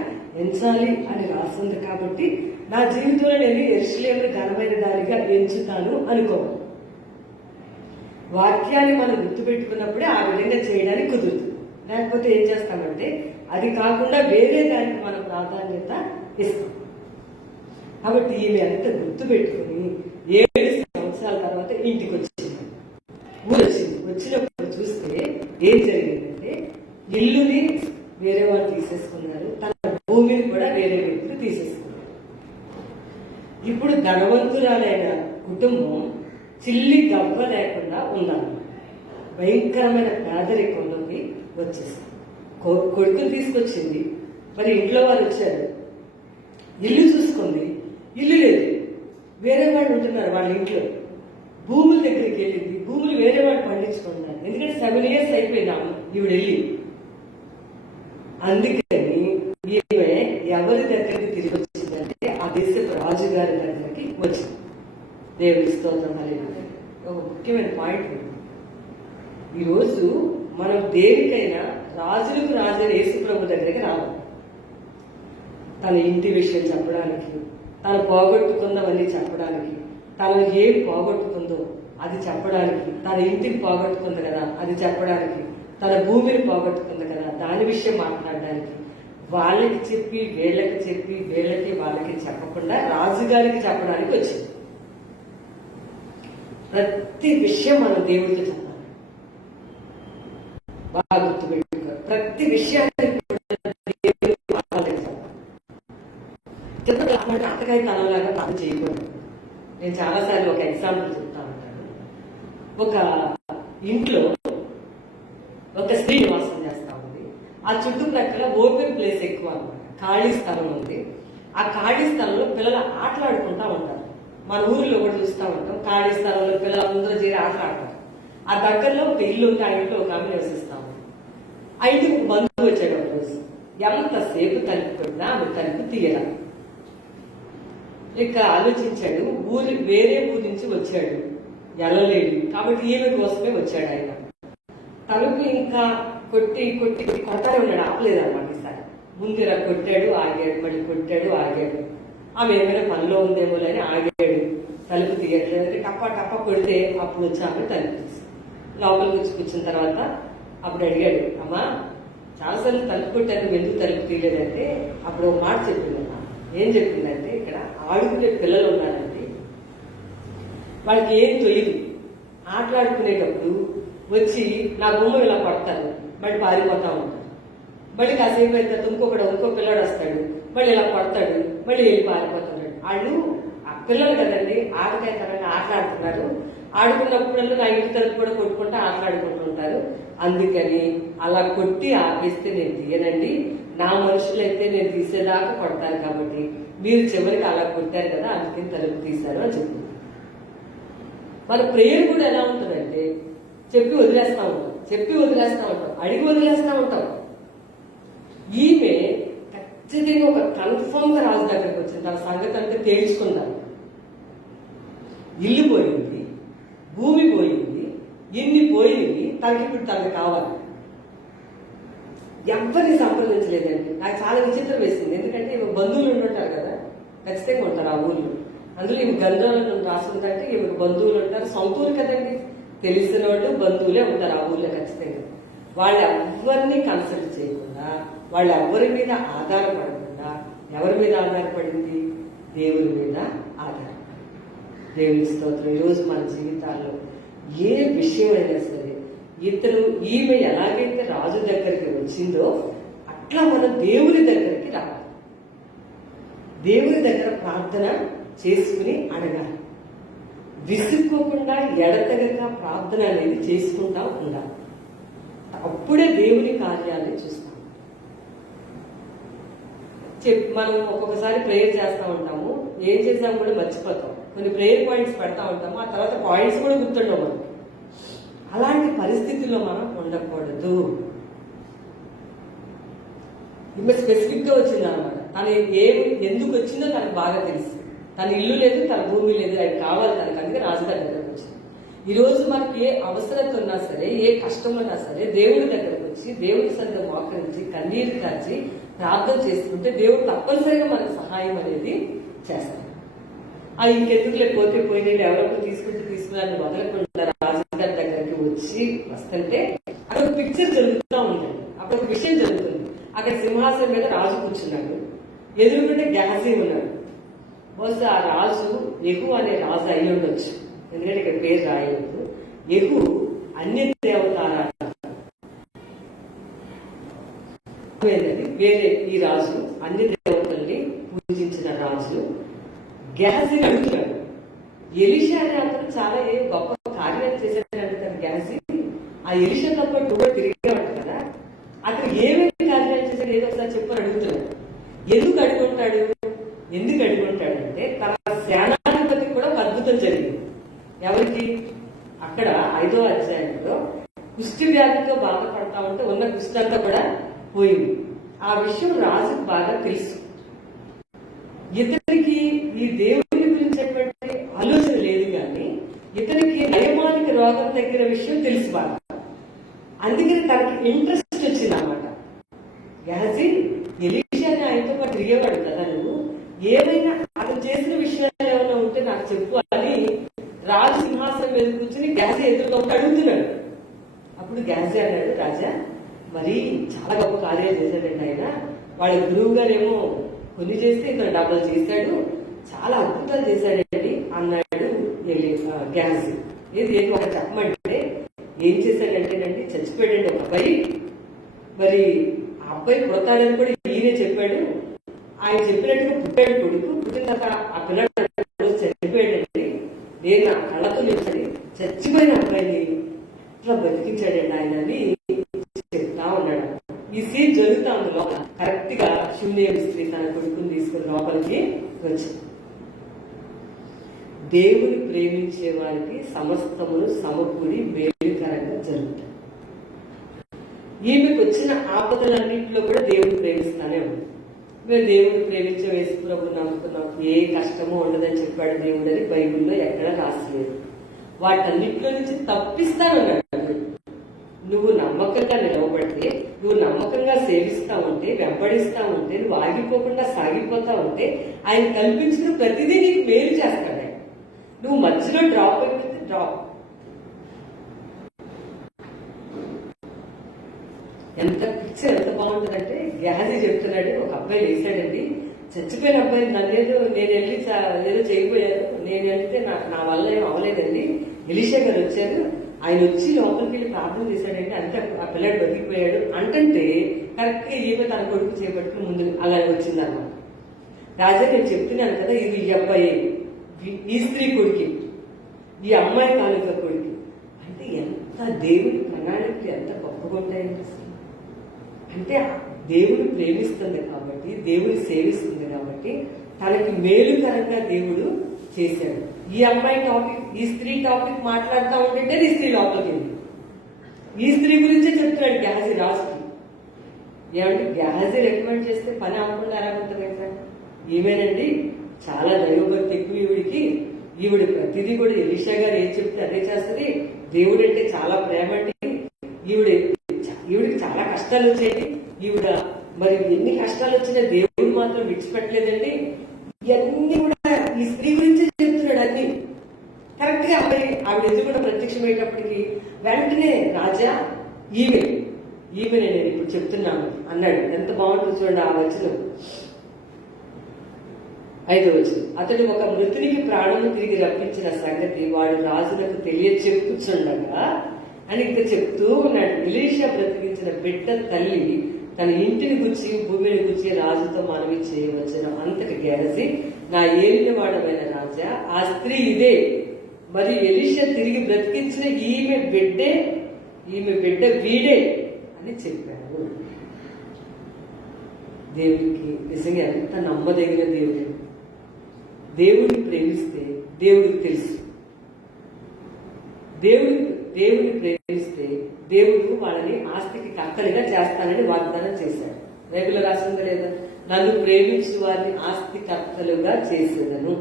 ఎంచాలి అని రాస్తుంది. కాబట్టి నా జీవితంలో నేను యెరూషలేముని ఘనమైన దానిగా ఎంచుతాను అనుకోవాలి. వాక్యాన్ని మనం గుర్తుపెట్టుకున్నప్పుడే ఆ విధంగా చేయడానికి కుదురుతుంది. లేకపోతే ఏం చేస్తామంటే అది కాకుండా వేరే దానికి మనం ప్రాధాన్యత ఇస్తాం. కాబట్టి ఈమె అంతా గుర్తుపెట్టుకుని 7 సంవత్సరాల తర్వాత ఇంటికి వచ్చింది. వచ్చినప్పుడు చూస్తే ఏం జరిగిందంటే, ఇల్లుని వేరే వాళ్ళు తీసేసుకున్నారు, తన భూమిని కూడా వేరే వ్యక్తులు తీసేసుకున్నారు. ఇప్పుడు ధనవంతురాలైన కుటుంబం చిల్లి గవ్వ లేకుండా ఉన్నారు. భయంకరమైన పేదరికంలోకి వచ్చేసింది. కొడుకుని తీసుకొచ్చింది. మరి ఇంట్లో వాళ్ళు వచ్చారు, ఇల్లు చూసి ఇల్లు లేదు, వేరే వాళ్ళు ఉంటున్నారు వాళ్ళ ఇంట్లో. భూముల దగ్గరికి వెళ్ళింది, భూములు వేరే వాళ్ళు పండించుకుంటున్నారు. ఎందుకంటే 7 years అయిపోయినాము ఈవిడ వెళ్ళి. అందుకని ఈమె ఎవరి దగ్గరికి తిరిగి వచ్చిందంటే ఆ దేశపు రాజుగారి దగ్గరికి వచ్చింది. దేవుడి స్తోత్రం. ఒక ముఖ్యమైన పాయింట్. ఈరోజు మనం దేనికైనా రాజులకు రాజైన యేసు ప్రభు దగ్గరికి రావాలి. తన ఇంటి విషయం చెప్పడానికి, తను పోగొట్టుకుందామని చెప్పడానికి, తను ఏమి పోగొట్టుకుందో అది చెప్పడానికి, తన ఇంటిని పోగొట్టుకుంది కదా అది చెప్పడానికి, తన భూమిని పోగొట్టుకుంది కదా దాని విషయం మాట్లాడడానికి, వాళ్ళకి చెప్పి వీళ్ళకి చెప్పి వీళ్ళకి వాళ్ళకి చెప్పకుండా రాజుగారికి చెప్పడానికి వచ్చింది. ప్రతి విషయం మనం దేవుడితో చెప్పాలి. బాగా గుర్తుపెట్టుకో, ప్రతి విషయాన్ని అత్తకాయ తనంలాగా పని చేయకూడదు. నేను చాలాసార్లు ఒక ఎగ్జాంపుల్ చెప్తా ఉంటాను. ఒక ఇంట్లో ఒక స్త్రీ నివాసం చేస్తా ఉంది. ఆ చుట్టుప్రక్కల ఓపెన్ ప్లేస్ ఎక్కువ అన్నమాట, ఖాళీ స్థలం ఉంది. ఆ ఖాళీ స్థలంలో పిల్లలు ఆటలాడుకుంటా ఉంటారు. మన ఊరిలో కూడా చూస్తూ ఉంటాం, ఖాళీ స్థలంలో పిల్లలందరూ చేరి ఆటలాడతారు. ఆ దగ్గరలో ఒక ఇల్లు ఉంటే ఆ ఇంట్లో ఒక ఆమె నివసిస్తాము. ఆ ఇంటికి ఒక బంధువు వచ్చాడు ఒక రోజు. ఎంతసేపు తలుపు కొట్టినా ఆమె తలుపు తీయరా. ఇక ఆలోచించాడు, వేరే ఊరి నుంచి వచ్చాడు, వెళ్ళలేడు కాబట్టి ఈమె కోసమే వచ్చాడు ఆయన. తలుపు ఇంకా కొట్టి కొట్టి కొడతానే ఉన్నాడు, ఆపలేదు అన్నమాట. ఈసారి ముందురా కొట్టాడు, ఆగాడు, మళ్ళీ కొట్టాడు, ఆగాడు. ఆమె ఏమైనా పనిలో ఉందేమో అని ఆగాడు. తలుపు తీయట్లేదు. టప్పా టప్పా కొడితే అప్పుడు వచ్చి ఆమె తలుపు తీసి లోపలికి వచ్చి కూర్చున్న తర్వాత అప్పుడు అడిగాడు, అమ్మా చాలాసార్లు తలుపు కొట్టాను, ఎందుకు తలుపు తీయలేదంటే అప్పుడు ఒక మాట చెప్పిందమ్మా. ఏం చెప్పిందంటే, ఇక్కడ ఆడుకునే పిల్లలు ఉన్నారండి, వాళ్ళకి ఏం తొయ్యదు. ఆటలాడుకునేటప్పుడు వచ్చి నా బొమ్మ ఇలా పడతారు, మళ్ళీ పారిపోతా ఉంటారు. మళ్ళీ కాసేపు అయితే ఇంకో పిల్లాడు వస్తాడు, మళ్ళీ ఇలా పడతాడు, మళ్ళీ వెళ్ళి పారిపోతున్నాడు. వాళ్ళు ఆ పిల్లలు కదండి, ఆటకాయతనంగా ఆటలాడుతున్నారు. ఆడుకున్నప్పుడల్లా నా ఇంటి తరపు కూడా కొట్టుకుంటూ ఆటలాడుకుంటుంటారు. అందుకని అలా కొట్టి ఆపేస్తే నేను తీయనండి, నా మనుషులైతే నేను తీసేదాకా కొడతాను, కాబట్టి మీరు చివరికి అలా కొట్టారు కదా అందుకని తలుపు తీశారు అని చెప్పింది. మన ప్రేయర్ కూడా ఎలా ఉంటుందంటే చెప్పి వదిలేస్తా ఉంటాం, అడిగి వదిలేస్తా ఉంటాం. ఈమె ఖచ్చితంగా ఒక కన్ఫర్మ్ గా రాజు దగ్గరికి వచ్చింది. తన సంగతి అంటే తేల్చుకుందాం. ఇల్లు పోయింది, భూమి పోయింది, ఇన్ని పోయింది, తనకి కావాలి. ఎవరిని సంప్రదించలేదండి. నాకు చాలా విచిత్రం వేసింది. ఎందుకంటే ఇవి బంధువులు ఉంటుంటారు కదా, ఖచ్చితంగా ఉంటారు ఆ ఊళ్ళో. అందులో ఇవి గంధంలో రాసుకుంటే ఇవి బంధువులు ఉంటారు, సొంత ఊరు కదండి, తెలిసిన వాళ్ళు బంధువులే ఉంటారు ఆ ఊళ్ళో ఖచ్చితంగా. వాళ్ళు ఎవరిని కన్సల్ట్ చేయకుండా, వాళ్ళు ఎవరి మీద ఆధారపడకుండా, ఎవరి మీద ఆధారపడింది? దేవుడి మీద ఆధారపడి. దేవుని స్తోత్రం. ఈరోజు మన జీవితాల్లో ఏ విషయమైనా సరే ఈమె ఎలాగైతే రాజు దగ్గరికి వచ్చిందో అట్లా మనం దేవుని దగ్గరికి రావాలి. దేవుని దగ్గర ప్రార్థన చేసుకుని అడగాలి. విసుక్కోకుండా ఎడతెగక ప్రార్థన అనేది చేసుకుంటా ఉండాలి. అప్పుడే దేవుని కార్యాన్ని చూస్తాం. మనం ఒక్కొక్కసారి ప్రేయర్ చేస్తూ ఉంటాము, ఏం చేసాం కూడా మర్చిపోతాం. కొన్ని ప్రేయర్ పాయింట్స్ పెడతా ఉంటాము, ఆ తర్వాత పాయింట్స్ కూడా గుర్తుండవు మనకి. అలాంటి పరిస్థితుల్లో మనం ఉండకూడదు. ఈమె స్పెసిఫిక్ గా వచ్చిందనమాట. తను ఎందుకు వచ్చిందో తనకు బాగా తెలుసు. తన ఇల్లు లేదు, తన భూమి లేదు, అది కావాలి తనకు. అందుకే రాజుగారి దగ్గరకు వచ్చింది. ఈరోజు మనకి ఏ అవసరత ఉన్నా సరే, ఏ కష్టం ఉన్నా సరే, దేవుడి దగ్గరకు వచ్చి దేవుడి సన్నిధిలో మోకరించి కన్నీరు కాచి ప్రార్థన చేసుకుంటే దేవుడు తప్పనిసరిగా మనకు సహాయం అనేది చేస్తాడు. ఇంకెందుకు లేకపోతే పోయిన ఎవరొకరు తీసుకున్నారని వదలకుండా రాజుగారి దగ్గరికి వస్తుంటే అక్కడ ఒక పిక్చర్ జరుగుతూ ఉంటుంది. అక్కడ ఒక విషయం జరుగుతుంది. అక్కడ సింహాసనం మీద రాజు కూర్చున్నాడు, ఎదురుకుంటే గెహజీ ఉన్నాడు. బహుశా ఆ రాజు యెహూ అనే రాజు అయి ఉండొచ్చు, ఎందుకంటే ఇక్కడ పేరు రాయలేదు. యెహూ అన్య దేవతారాధన వేరే ఈ రాజు అన్ని దేవతల్ని పూజించిన రాజు గెహజీ అడుగుతున్నాడు. ఎలీషా అనే అతను చాలా గొప్ప కార్యాలు చేశాడంటే తన గెహజీ ఆ ఎలీషాతో పాటు కూడా తిరిగేవాడు కదా, అతను ఏమేమి కార్యాలు చేశాడు ఏదో ఒకసారి చెప్పని అడుగుతున్నాడు. ఎందుకు అడుగుంటాడు ఏమంటాడంటే తన సేనాధిపతికి కూడా ఒక అద్భుతం జరిగింది. ఎవరికి? అక్కడ 5వ అధ్యాయంలో కుష్టి వ్యాధితో బాధపడతా ఉంటే ఉన్న కుష్టి అంతా కూడా పోయింది. ఆ విషయం రాజుకు బాగా తెలుసు. ఇతనికి ఈ దేవుని గురించినటువంటి ఆలోచన లేదు, కానీ ఇతనికి నయమానికి రోగం తగ్గిన విషయం తెలుసు బాగా. అందుకని తనకి ఇంట్రెస్ట్ వచ్చింది అన్నమాట. గెహజీ, ఎలీషాని ఆయనతో పాటు తిరిగేవాడు కదా, నువ్వు ఏమైనా అతను చేసిన విషయాలు ఏమైనా ఉంటే నాకు చెప్పు అని రాజు సింహాసనం మీద కూర్చుని గెహజీ ఎదురుగా అడుగుతున్నాడు. అప్పుడు గెహజీ అన్నాడు, రాజా మరి చాలా గొప్ప కార్యాలు చేశాడండి ఆయన. వాళ్ళ గురువు గారేమో కొన్ని చేస్తే ఇతను డబ్బులు చేశాడు, చాలా అద్భుతాలు చేశాడండి అన్నాడు గెహజీ. ఏది ఒక చెప్పమంటే ఏం చేశాడంటేనండి, చచ్చిపోయాడండి ఒక అబ్బాయి. మరి ఆ అబ్బాయి పుడతాడని కూడా ఈయనే చెప్పాడు. ఆయన చెప్పినట్టుగా పుట్టాడు కొడుకు. పుట్టిన తర్వాత ఆ పిల్లడు చనిపోయాడండి. నేను నా కళ్ళతో నిలిచాడు చచ్చిపోయిన అబ్బాయిని ఇట్లా బతికించాడండి ఆయన అని చెప్తా ఉన్నాడు. ఈ సీన్ జరుగుతా ఉంది లోపల. కరెక్ట్ గా శూన్యం స్త్రీ తన కొడుకుని తీసుకుని లోపలికి వచ్చింది. దేవుని ప్రేమించే వారికి సమస్తమును సమకూడి మేలుకరంగా జరుగుతాయి. ఈమెకు వచ్చిన ఆపదలన్నింటిలో కూడా దేవుడు ప్రేమిస్తానే ఉంది. మేము దేవుడిని ప్రేమించే యేసు ప్రభువుని నమ్ముకున్నాం, ఏ కష్టమో ఉండదని చెప్పాడు దేవుడు అని బైబిల్లో ఎక్కడ రాసలేదు. వాటన్నిటిలో నుంచి తప్పిస్తానన్నాడు. నువ్వు నమ్మకంగా నిలవబడితే, నువ్వు నమ్మకంగా సేవిస్తా ఉంటే, వెంబడిస్తా ఉంటే, నువ్వు ఆగిపోకుండా సాగిపోతా ఉంటే ఆయన కల్పించిన ప్రతిదీ నీకు మేలు చేస్తాడు. ఆయన నువ్వు మధ్యలో డ్రాప్ అయిపోతే డ్రాప్. ఎంత పిక్చర్ ఎంత బాగుంటుందంటే, గెహజీ చెప్తున్నాడు, ఒక అబ్బాయి వేసాడండి, చచ్చిపోయిన అబ్బాయి నన్నేదో నేను వెళ్ళి ఏదో చేయకపోయారు, నేను వెళ్తే నా వల్ల ఏం అవ్వలేదండి. ఎలీషా గారు వచ్చారు, ఆయన వచ్చి లోపలికి వెళ్ళి ప్రార్థన చేశాడంటే అంతే ఆ పిల్లడు బతికిపోయాడు అంటే కరెక్ట్ గా ఈమె తన కొడుకు చేపట్టుకుని ముందు అలా వచ్చిందన్నమాట. రాజా నేను చెప్తున్నాను కదా, ఇది ఈ అబ్బాయి, ఈ స్త్రీ కొడుకి, ఈ అమ్మాయి తాలూకా కొడుకి అంటే ఎంత దేవుడి ప్రణాళికలు ఎంత గొప్పగా ఉంటాయండి. అంటే దేవుడు ప్రేమిస్తుంది కాబట్టి, దేవుడు సేవిస్తుంది కాబట్టి తనకి మేలుకరంగా దేవుడు చేశాడు. ఈ అమ్మాయి టాపిక్, ఈ స్త్రీ టాపిక్ మాట్లాడుతూ ఉంటుంటే ఈ స్త్రీ లోపలికి వెళ్ళి ఈ స్త్రీ గురించే చెప్తున్నాడు గెహజీ రాజుకి. ఏమంటే గెహజీ రికమెండ్ చేస్తే పని అవ్వకుండా ఎలా ఉంటుంది? ఈమెనండి చాలా దైవభక్తి ఎక్కువ ఈవిడికి, ఈవిడ ప్రతిదీ కూడా ఎలీషా గారు ఏం చెప్తే అదే చేస్తుంది, దేవుడు అంటే చాలా ప్రేమ అండి, ఈవిడికి చాలా కష్టాలు వచ్చాయి, ఈవిడ మరి ఎన్ని కష్టాలు వచ్చినా దేవుడు మాత్రం విడిచిపెట్టలేదండి. ఇవన్నీ కూడా ఈ స్త్రీ గురించి చెప్తున్నాడు. అన్ని కరెక్ట్ గా ఆవిడ ఎదుగుడ ప్రత్యక్షమయ్యేటప్పటికి వెంటనే రాజా ఈమె నేను ఇప్పుడు చెప్తున్నాను అన్నాడు. ఎంత బాగుంటుంది చూడండి ఆ వచనం. 5వ వచనం. అతడు ఒక మృతునికి ప్రాణము తిరిగి రప్పించిన సంగతి వాడు రాజులకు తెలియచెప్పుచుండగా అని ఇక్కడ చెప్తూ ఉన్నాడు. ఎలీషా బ్రతికించిన బిడ్డ తల్లి తన ఇంటిని గుచ్చి భూమిని గుచ్చి రాజుతో మనవి చేయవచ్చును. అంతటి గెహజీ, నా ఏలినవాడమైన రాజా, ఆ స్త్రీ ఇదే, మరి ఎలీషా తిరిగి బ్రతికించిన ఈమె బిడ్డ వీడే అని చెప్పాడు. దేవుడికి నిజంగా ఎంత నమ్మదగిన దేవుడు. దేవుడిని ప్రేమిస్తే దేవుడికి తెలుసు, దేవుడిని ప్రేమిస్తే దేవుడు వాళ్ళని ఆస్తికి కర్తలుగా చేస్తానని వాగ్దానం చేశాడు. బైబిల్లో రాసిందా లేదా? నన్ను ప్రేమించు వారిని ఆస్తి కర్తలుగా చేసేదను.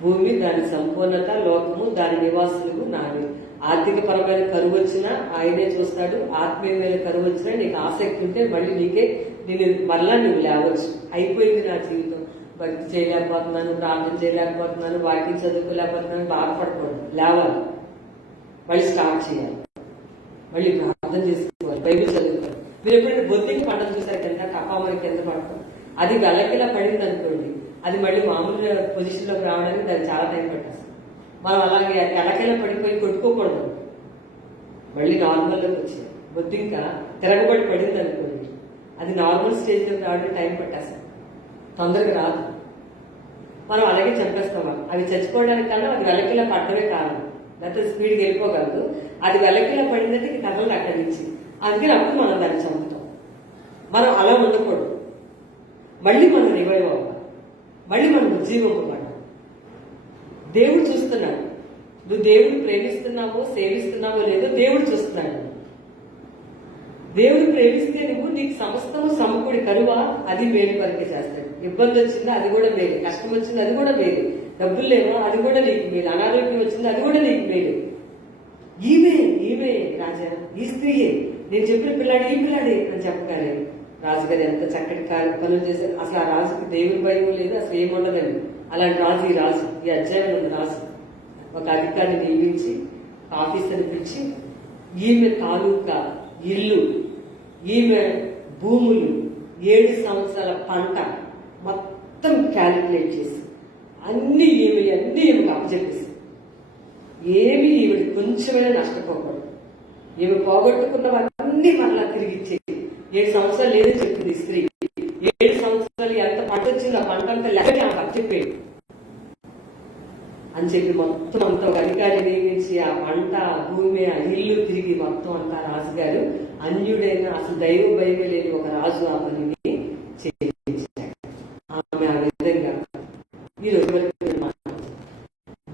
భూమి దాని సంపూర్ణత, లోకము దాని నివాసులు నావి. ఆర్థిక పరమైన కరువు వచ్చినా ఆయనే చూస్తాడు, ఆత్మీయమైన కరువు వచ్చినా నీకు ఆసక్తి ఉంటే మళ్ళీ నేను మళ్ళా నువ్వు లేవచ్చు. అయిపోయింది నా జీవితం, భక్తి చేయలేకపోతున్నాను, ప్రార్థన చేయలేకపోతున్నాను, వాక్యం చదువుకోలేకపోతున్నాను, బాధపడకూడదు, లేవాలి, మళ్ళీ స్టార్ట్ చేయాలి, మళ్ళీ ప్రార్థన చేసుకోవాలి, బైబిల్ చదువుకోవాలి. మీరు ఎప్పుడైనా బొద్దింక పంటలు చూసారు కింద, కపామరి కింద పడతాం, అది వెలకిలా పడింది అనుకోండి, అది మళ్ళీ మామూలు పొజిషన్ లోకి రావడానికి దానికి చాలా టైం పట్టేస్తుంది. మనం అలాగే ఎలకిలా పడిపోయి కొట్టుకోకూడదు, మళ్ళీ నార్మల్లోకి వచ్చేది. బొద్దింక తిరగబడి పడింది అనుకోండి, అది నార్మల్ స్టేజ్ లోకి రావడానికి టైం పట్టేస్తాం, తొందరగా రాదు. మనం అలాగే చంపేస్తాం. అవి చచ్చిపోవడానికి కన్నా అది వెలకిలా పడడమే కారణం, లేకపోతే స్పీడ్కి వెళ్ళిపోగలదు. అది వెలకిలా పడిందంటే కథలు అక్కడి నుంచి, అందుకని అప్పుడు మనం దాన్ని చంపుతాం. మనం అలా ఉండకూడదు, మళ్ళీ మనం రివైవ్ అవ్వాలి. మళ్ళీ మనం ఉజ్జీవింపబడ్డాం. దేవుడు చూస్తున్నాడు. నువ్వు దేవుడిని ప్రేమిస్తున్నావో సేవిస్తున్నావో లేదో దేవుడు చూస్తున్నాడు. దేవుడు ప్రేమిస్తే నువ్వు నీకు సమస్తము సమకూడి కరువా అది మేలు కొరకే చేస్తాడు. ఇబ్బంది వచ్చిందా అది కూడా మేలు, కష్టం వచ్చింది అది కూడా మేలు, డబ్బులు లేవా అది కూడా నీకు మేలు, అనారోగ్యం వచ్చింది అది కూడా నీకు మేలు. ఈమె రాజా, ఈ స్త్రీయే, నేను చెప్పిన పిల్లాడు ఈ పిల్లాడే అని చెప్పగానే రాజుగారు ఎంత చక్కటి పనులు చేశారు. అసలు ఆ రాజుకి దేవుని భయం లేదు, అసలు ఏముండదండి. అలాంటి రాజు ఈ అధ్యాయంలో ఉన్న రాజు ఒక అధికారిని నియమించి ఆఫీసర్ని పిలిచి ఈమె తాలూకా ఇల్లు, ఈమె భూములు, 7 సంవత్సరాల పంట మొత్తం క్యాలిక్యులేట్ చేసి అన్ని ఈమెకు అప్పచెప్పేసి ఏమి ఈవిడ కొంచెమైనా నష్టపోకూడదు. ఈమె పోగొట్టుకున్నవన్నీ మరలా తిరిగి ఇచ్చేది. 7 సంవత్సరాలు లేదని చెప్పింది స్త్రీ. 7 సంవత్సరాలు ఎంత పంట వచ్చిందో ఆ పంట అంతా లెక్కని ఆమె అప్పచెప్పేది అని చెప్పి మొత్తం అంతా ఒక అధికారి నియమించి ఆ పంట, భూమి, ఆ ఇల్లు తిరిగి మొత్తం అంతా రాజుగారు అన్యుడైన అసలు దైవ భయమే లేని ఒక రాజు ఆ పనిని చేయించాడు. ఆమె ఆ విధంగా ఈరోజు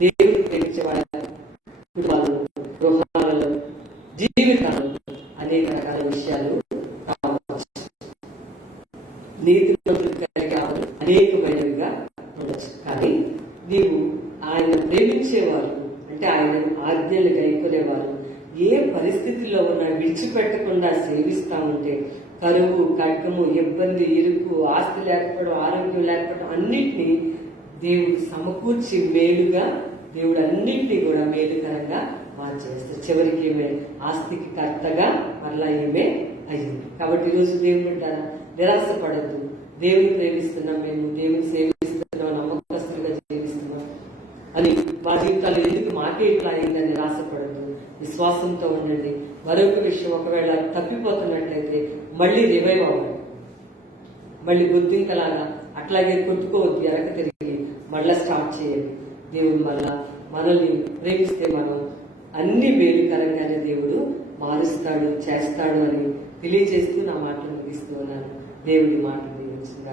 దేవుడు ప్రేమించే వాళ్ళ కుటుంబాలు, గృహాలలో, జీవితాలు అనేక రకాల విషయాలు కావచ్చు. నీతిమంతులు కలిగి అనేకమైనవిగా ఉండొచ్చు. కానీ నీవు ఆయన ప్రేమించేవారు అంటే ఆయన ఆజ్ఞలు గైకొనేవారు ఏ పరిస్థితుల్లో ఉన్నా విడిచిపెట్టకుండా సేవిస్తా ఉంటే కరువు, ఖడ్గము, ఇబ్బంది, ఇరుకు, ఆస్తి లేకపోవడం, ఆరోగ్యం లేకపోవడం అన్నిటినీ దేవుడు సమకూర్చి మేలుగా, దేవుడు అన్నింటినీ కూడా మేలుకరంగా మార్చేస్తారు. చివరికి ఈమె ఆస్తికి కర్తగా మరలా ఈమె అయ్యింది. కాబట్టి ఈరోజు దేవుడు అంటారా, నిరాశపడద్దు. దేవుని ప్రేమిస్తున్నాం, మేము దేవుని సేవిస్తున్నాం, నమ్మకస్తులుగా జీవిస్తున్నాం అని మా జీవితాలు ఎందుకు మాకే ఇట్లా అయిందని నిరాశపడద్దు. విశ్వాసంతో ఉండండి. మరొక విషయం, ఒకవేళ తప్పిపోతున్నట్లయితే మళ్ళీ రివైవ్ అవ్వండి. మళ్ళీ గుర్తింకలాగా అట్లాగే కొట్టుకోవద్దు, వెనక తిరిగి మళ్ళా స్టార్ట్ చేయండి. దేవుడు మనల్ని ప్రేమిస్తే మనం అన్ని మేలుకరంగానే దేవుడు మారుస్తాడు, చేస్తాడు అని తెలియజేస్తూ నా మాటలు ముగిస్తూ ఉన్నాను. దేవుడి మాటలు దీవించుగాక.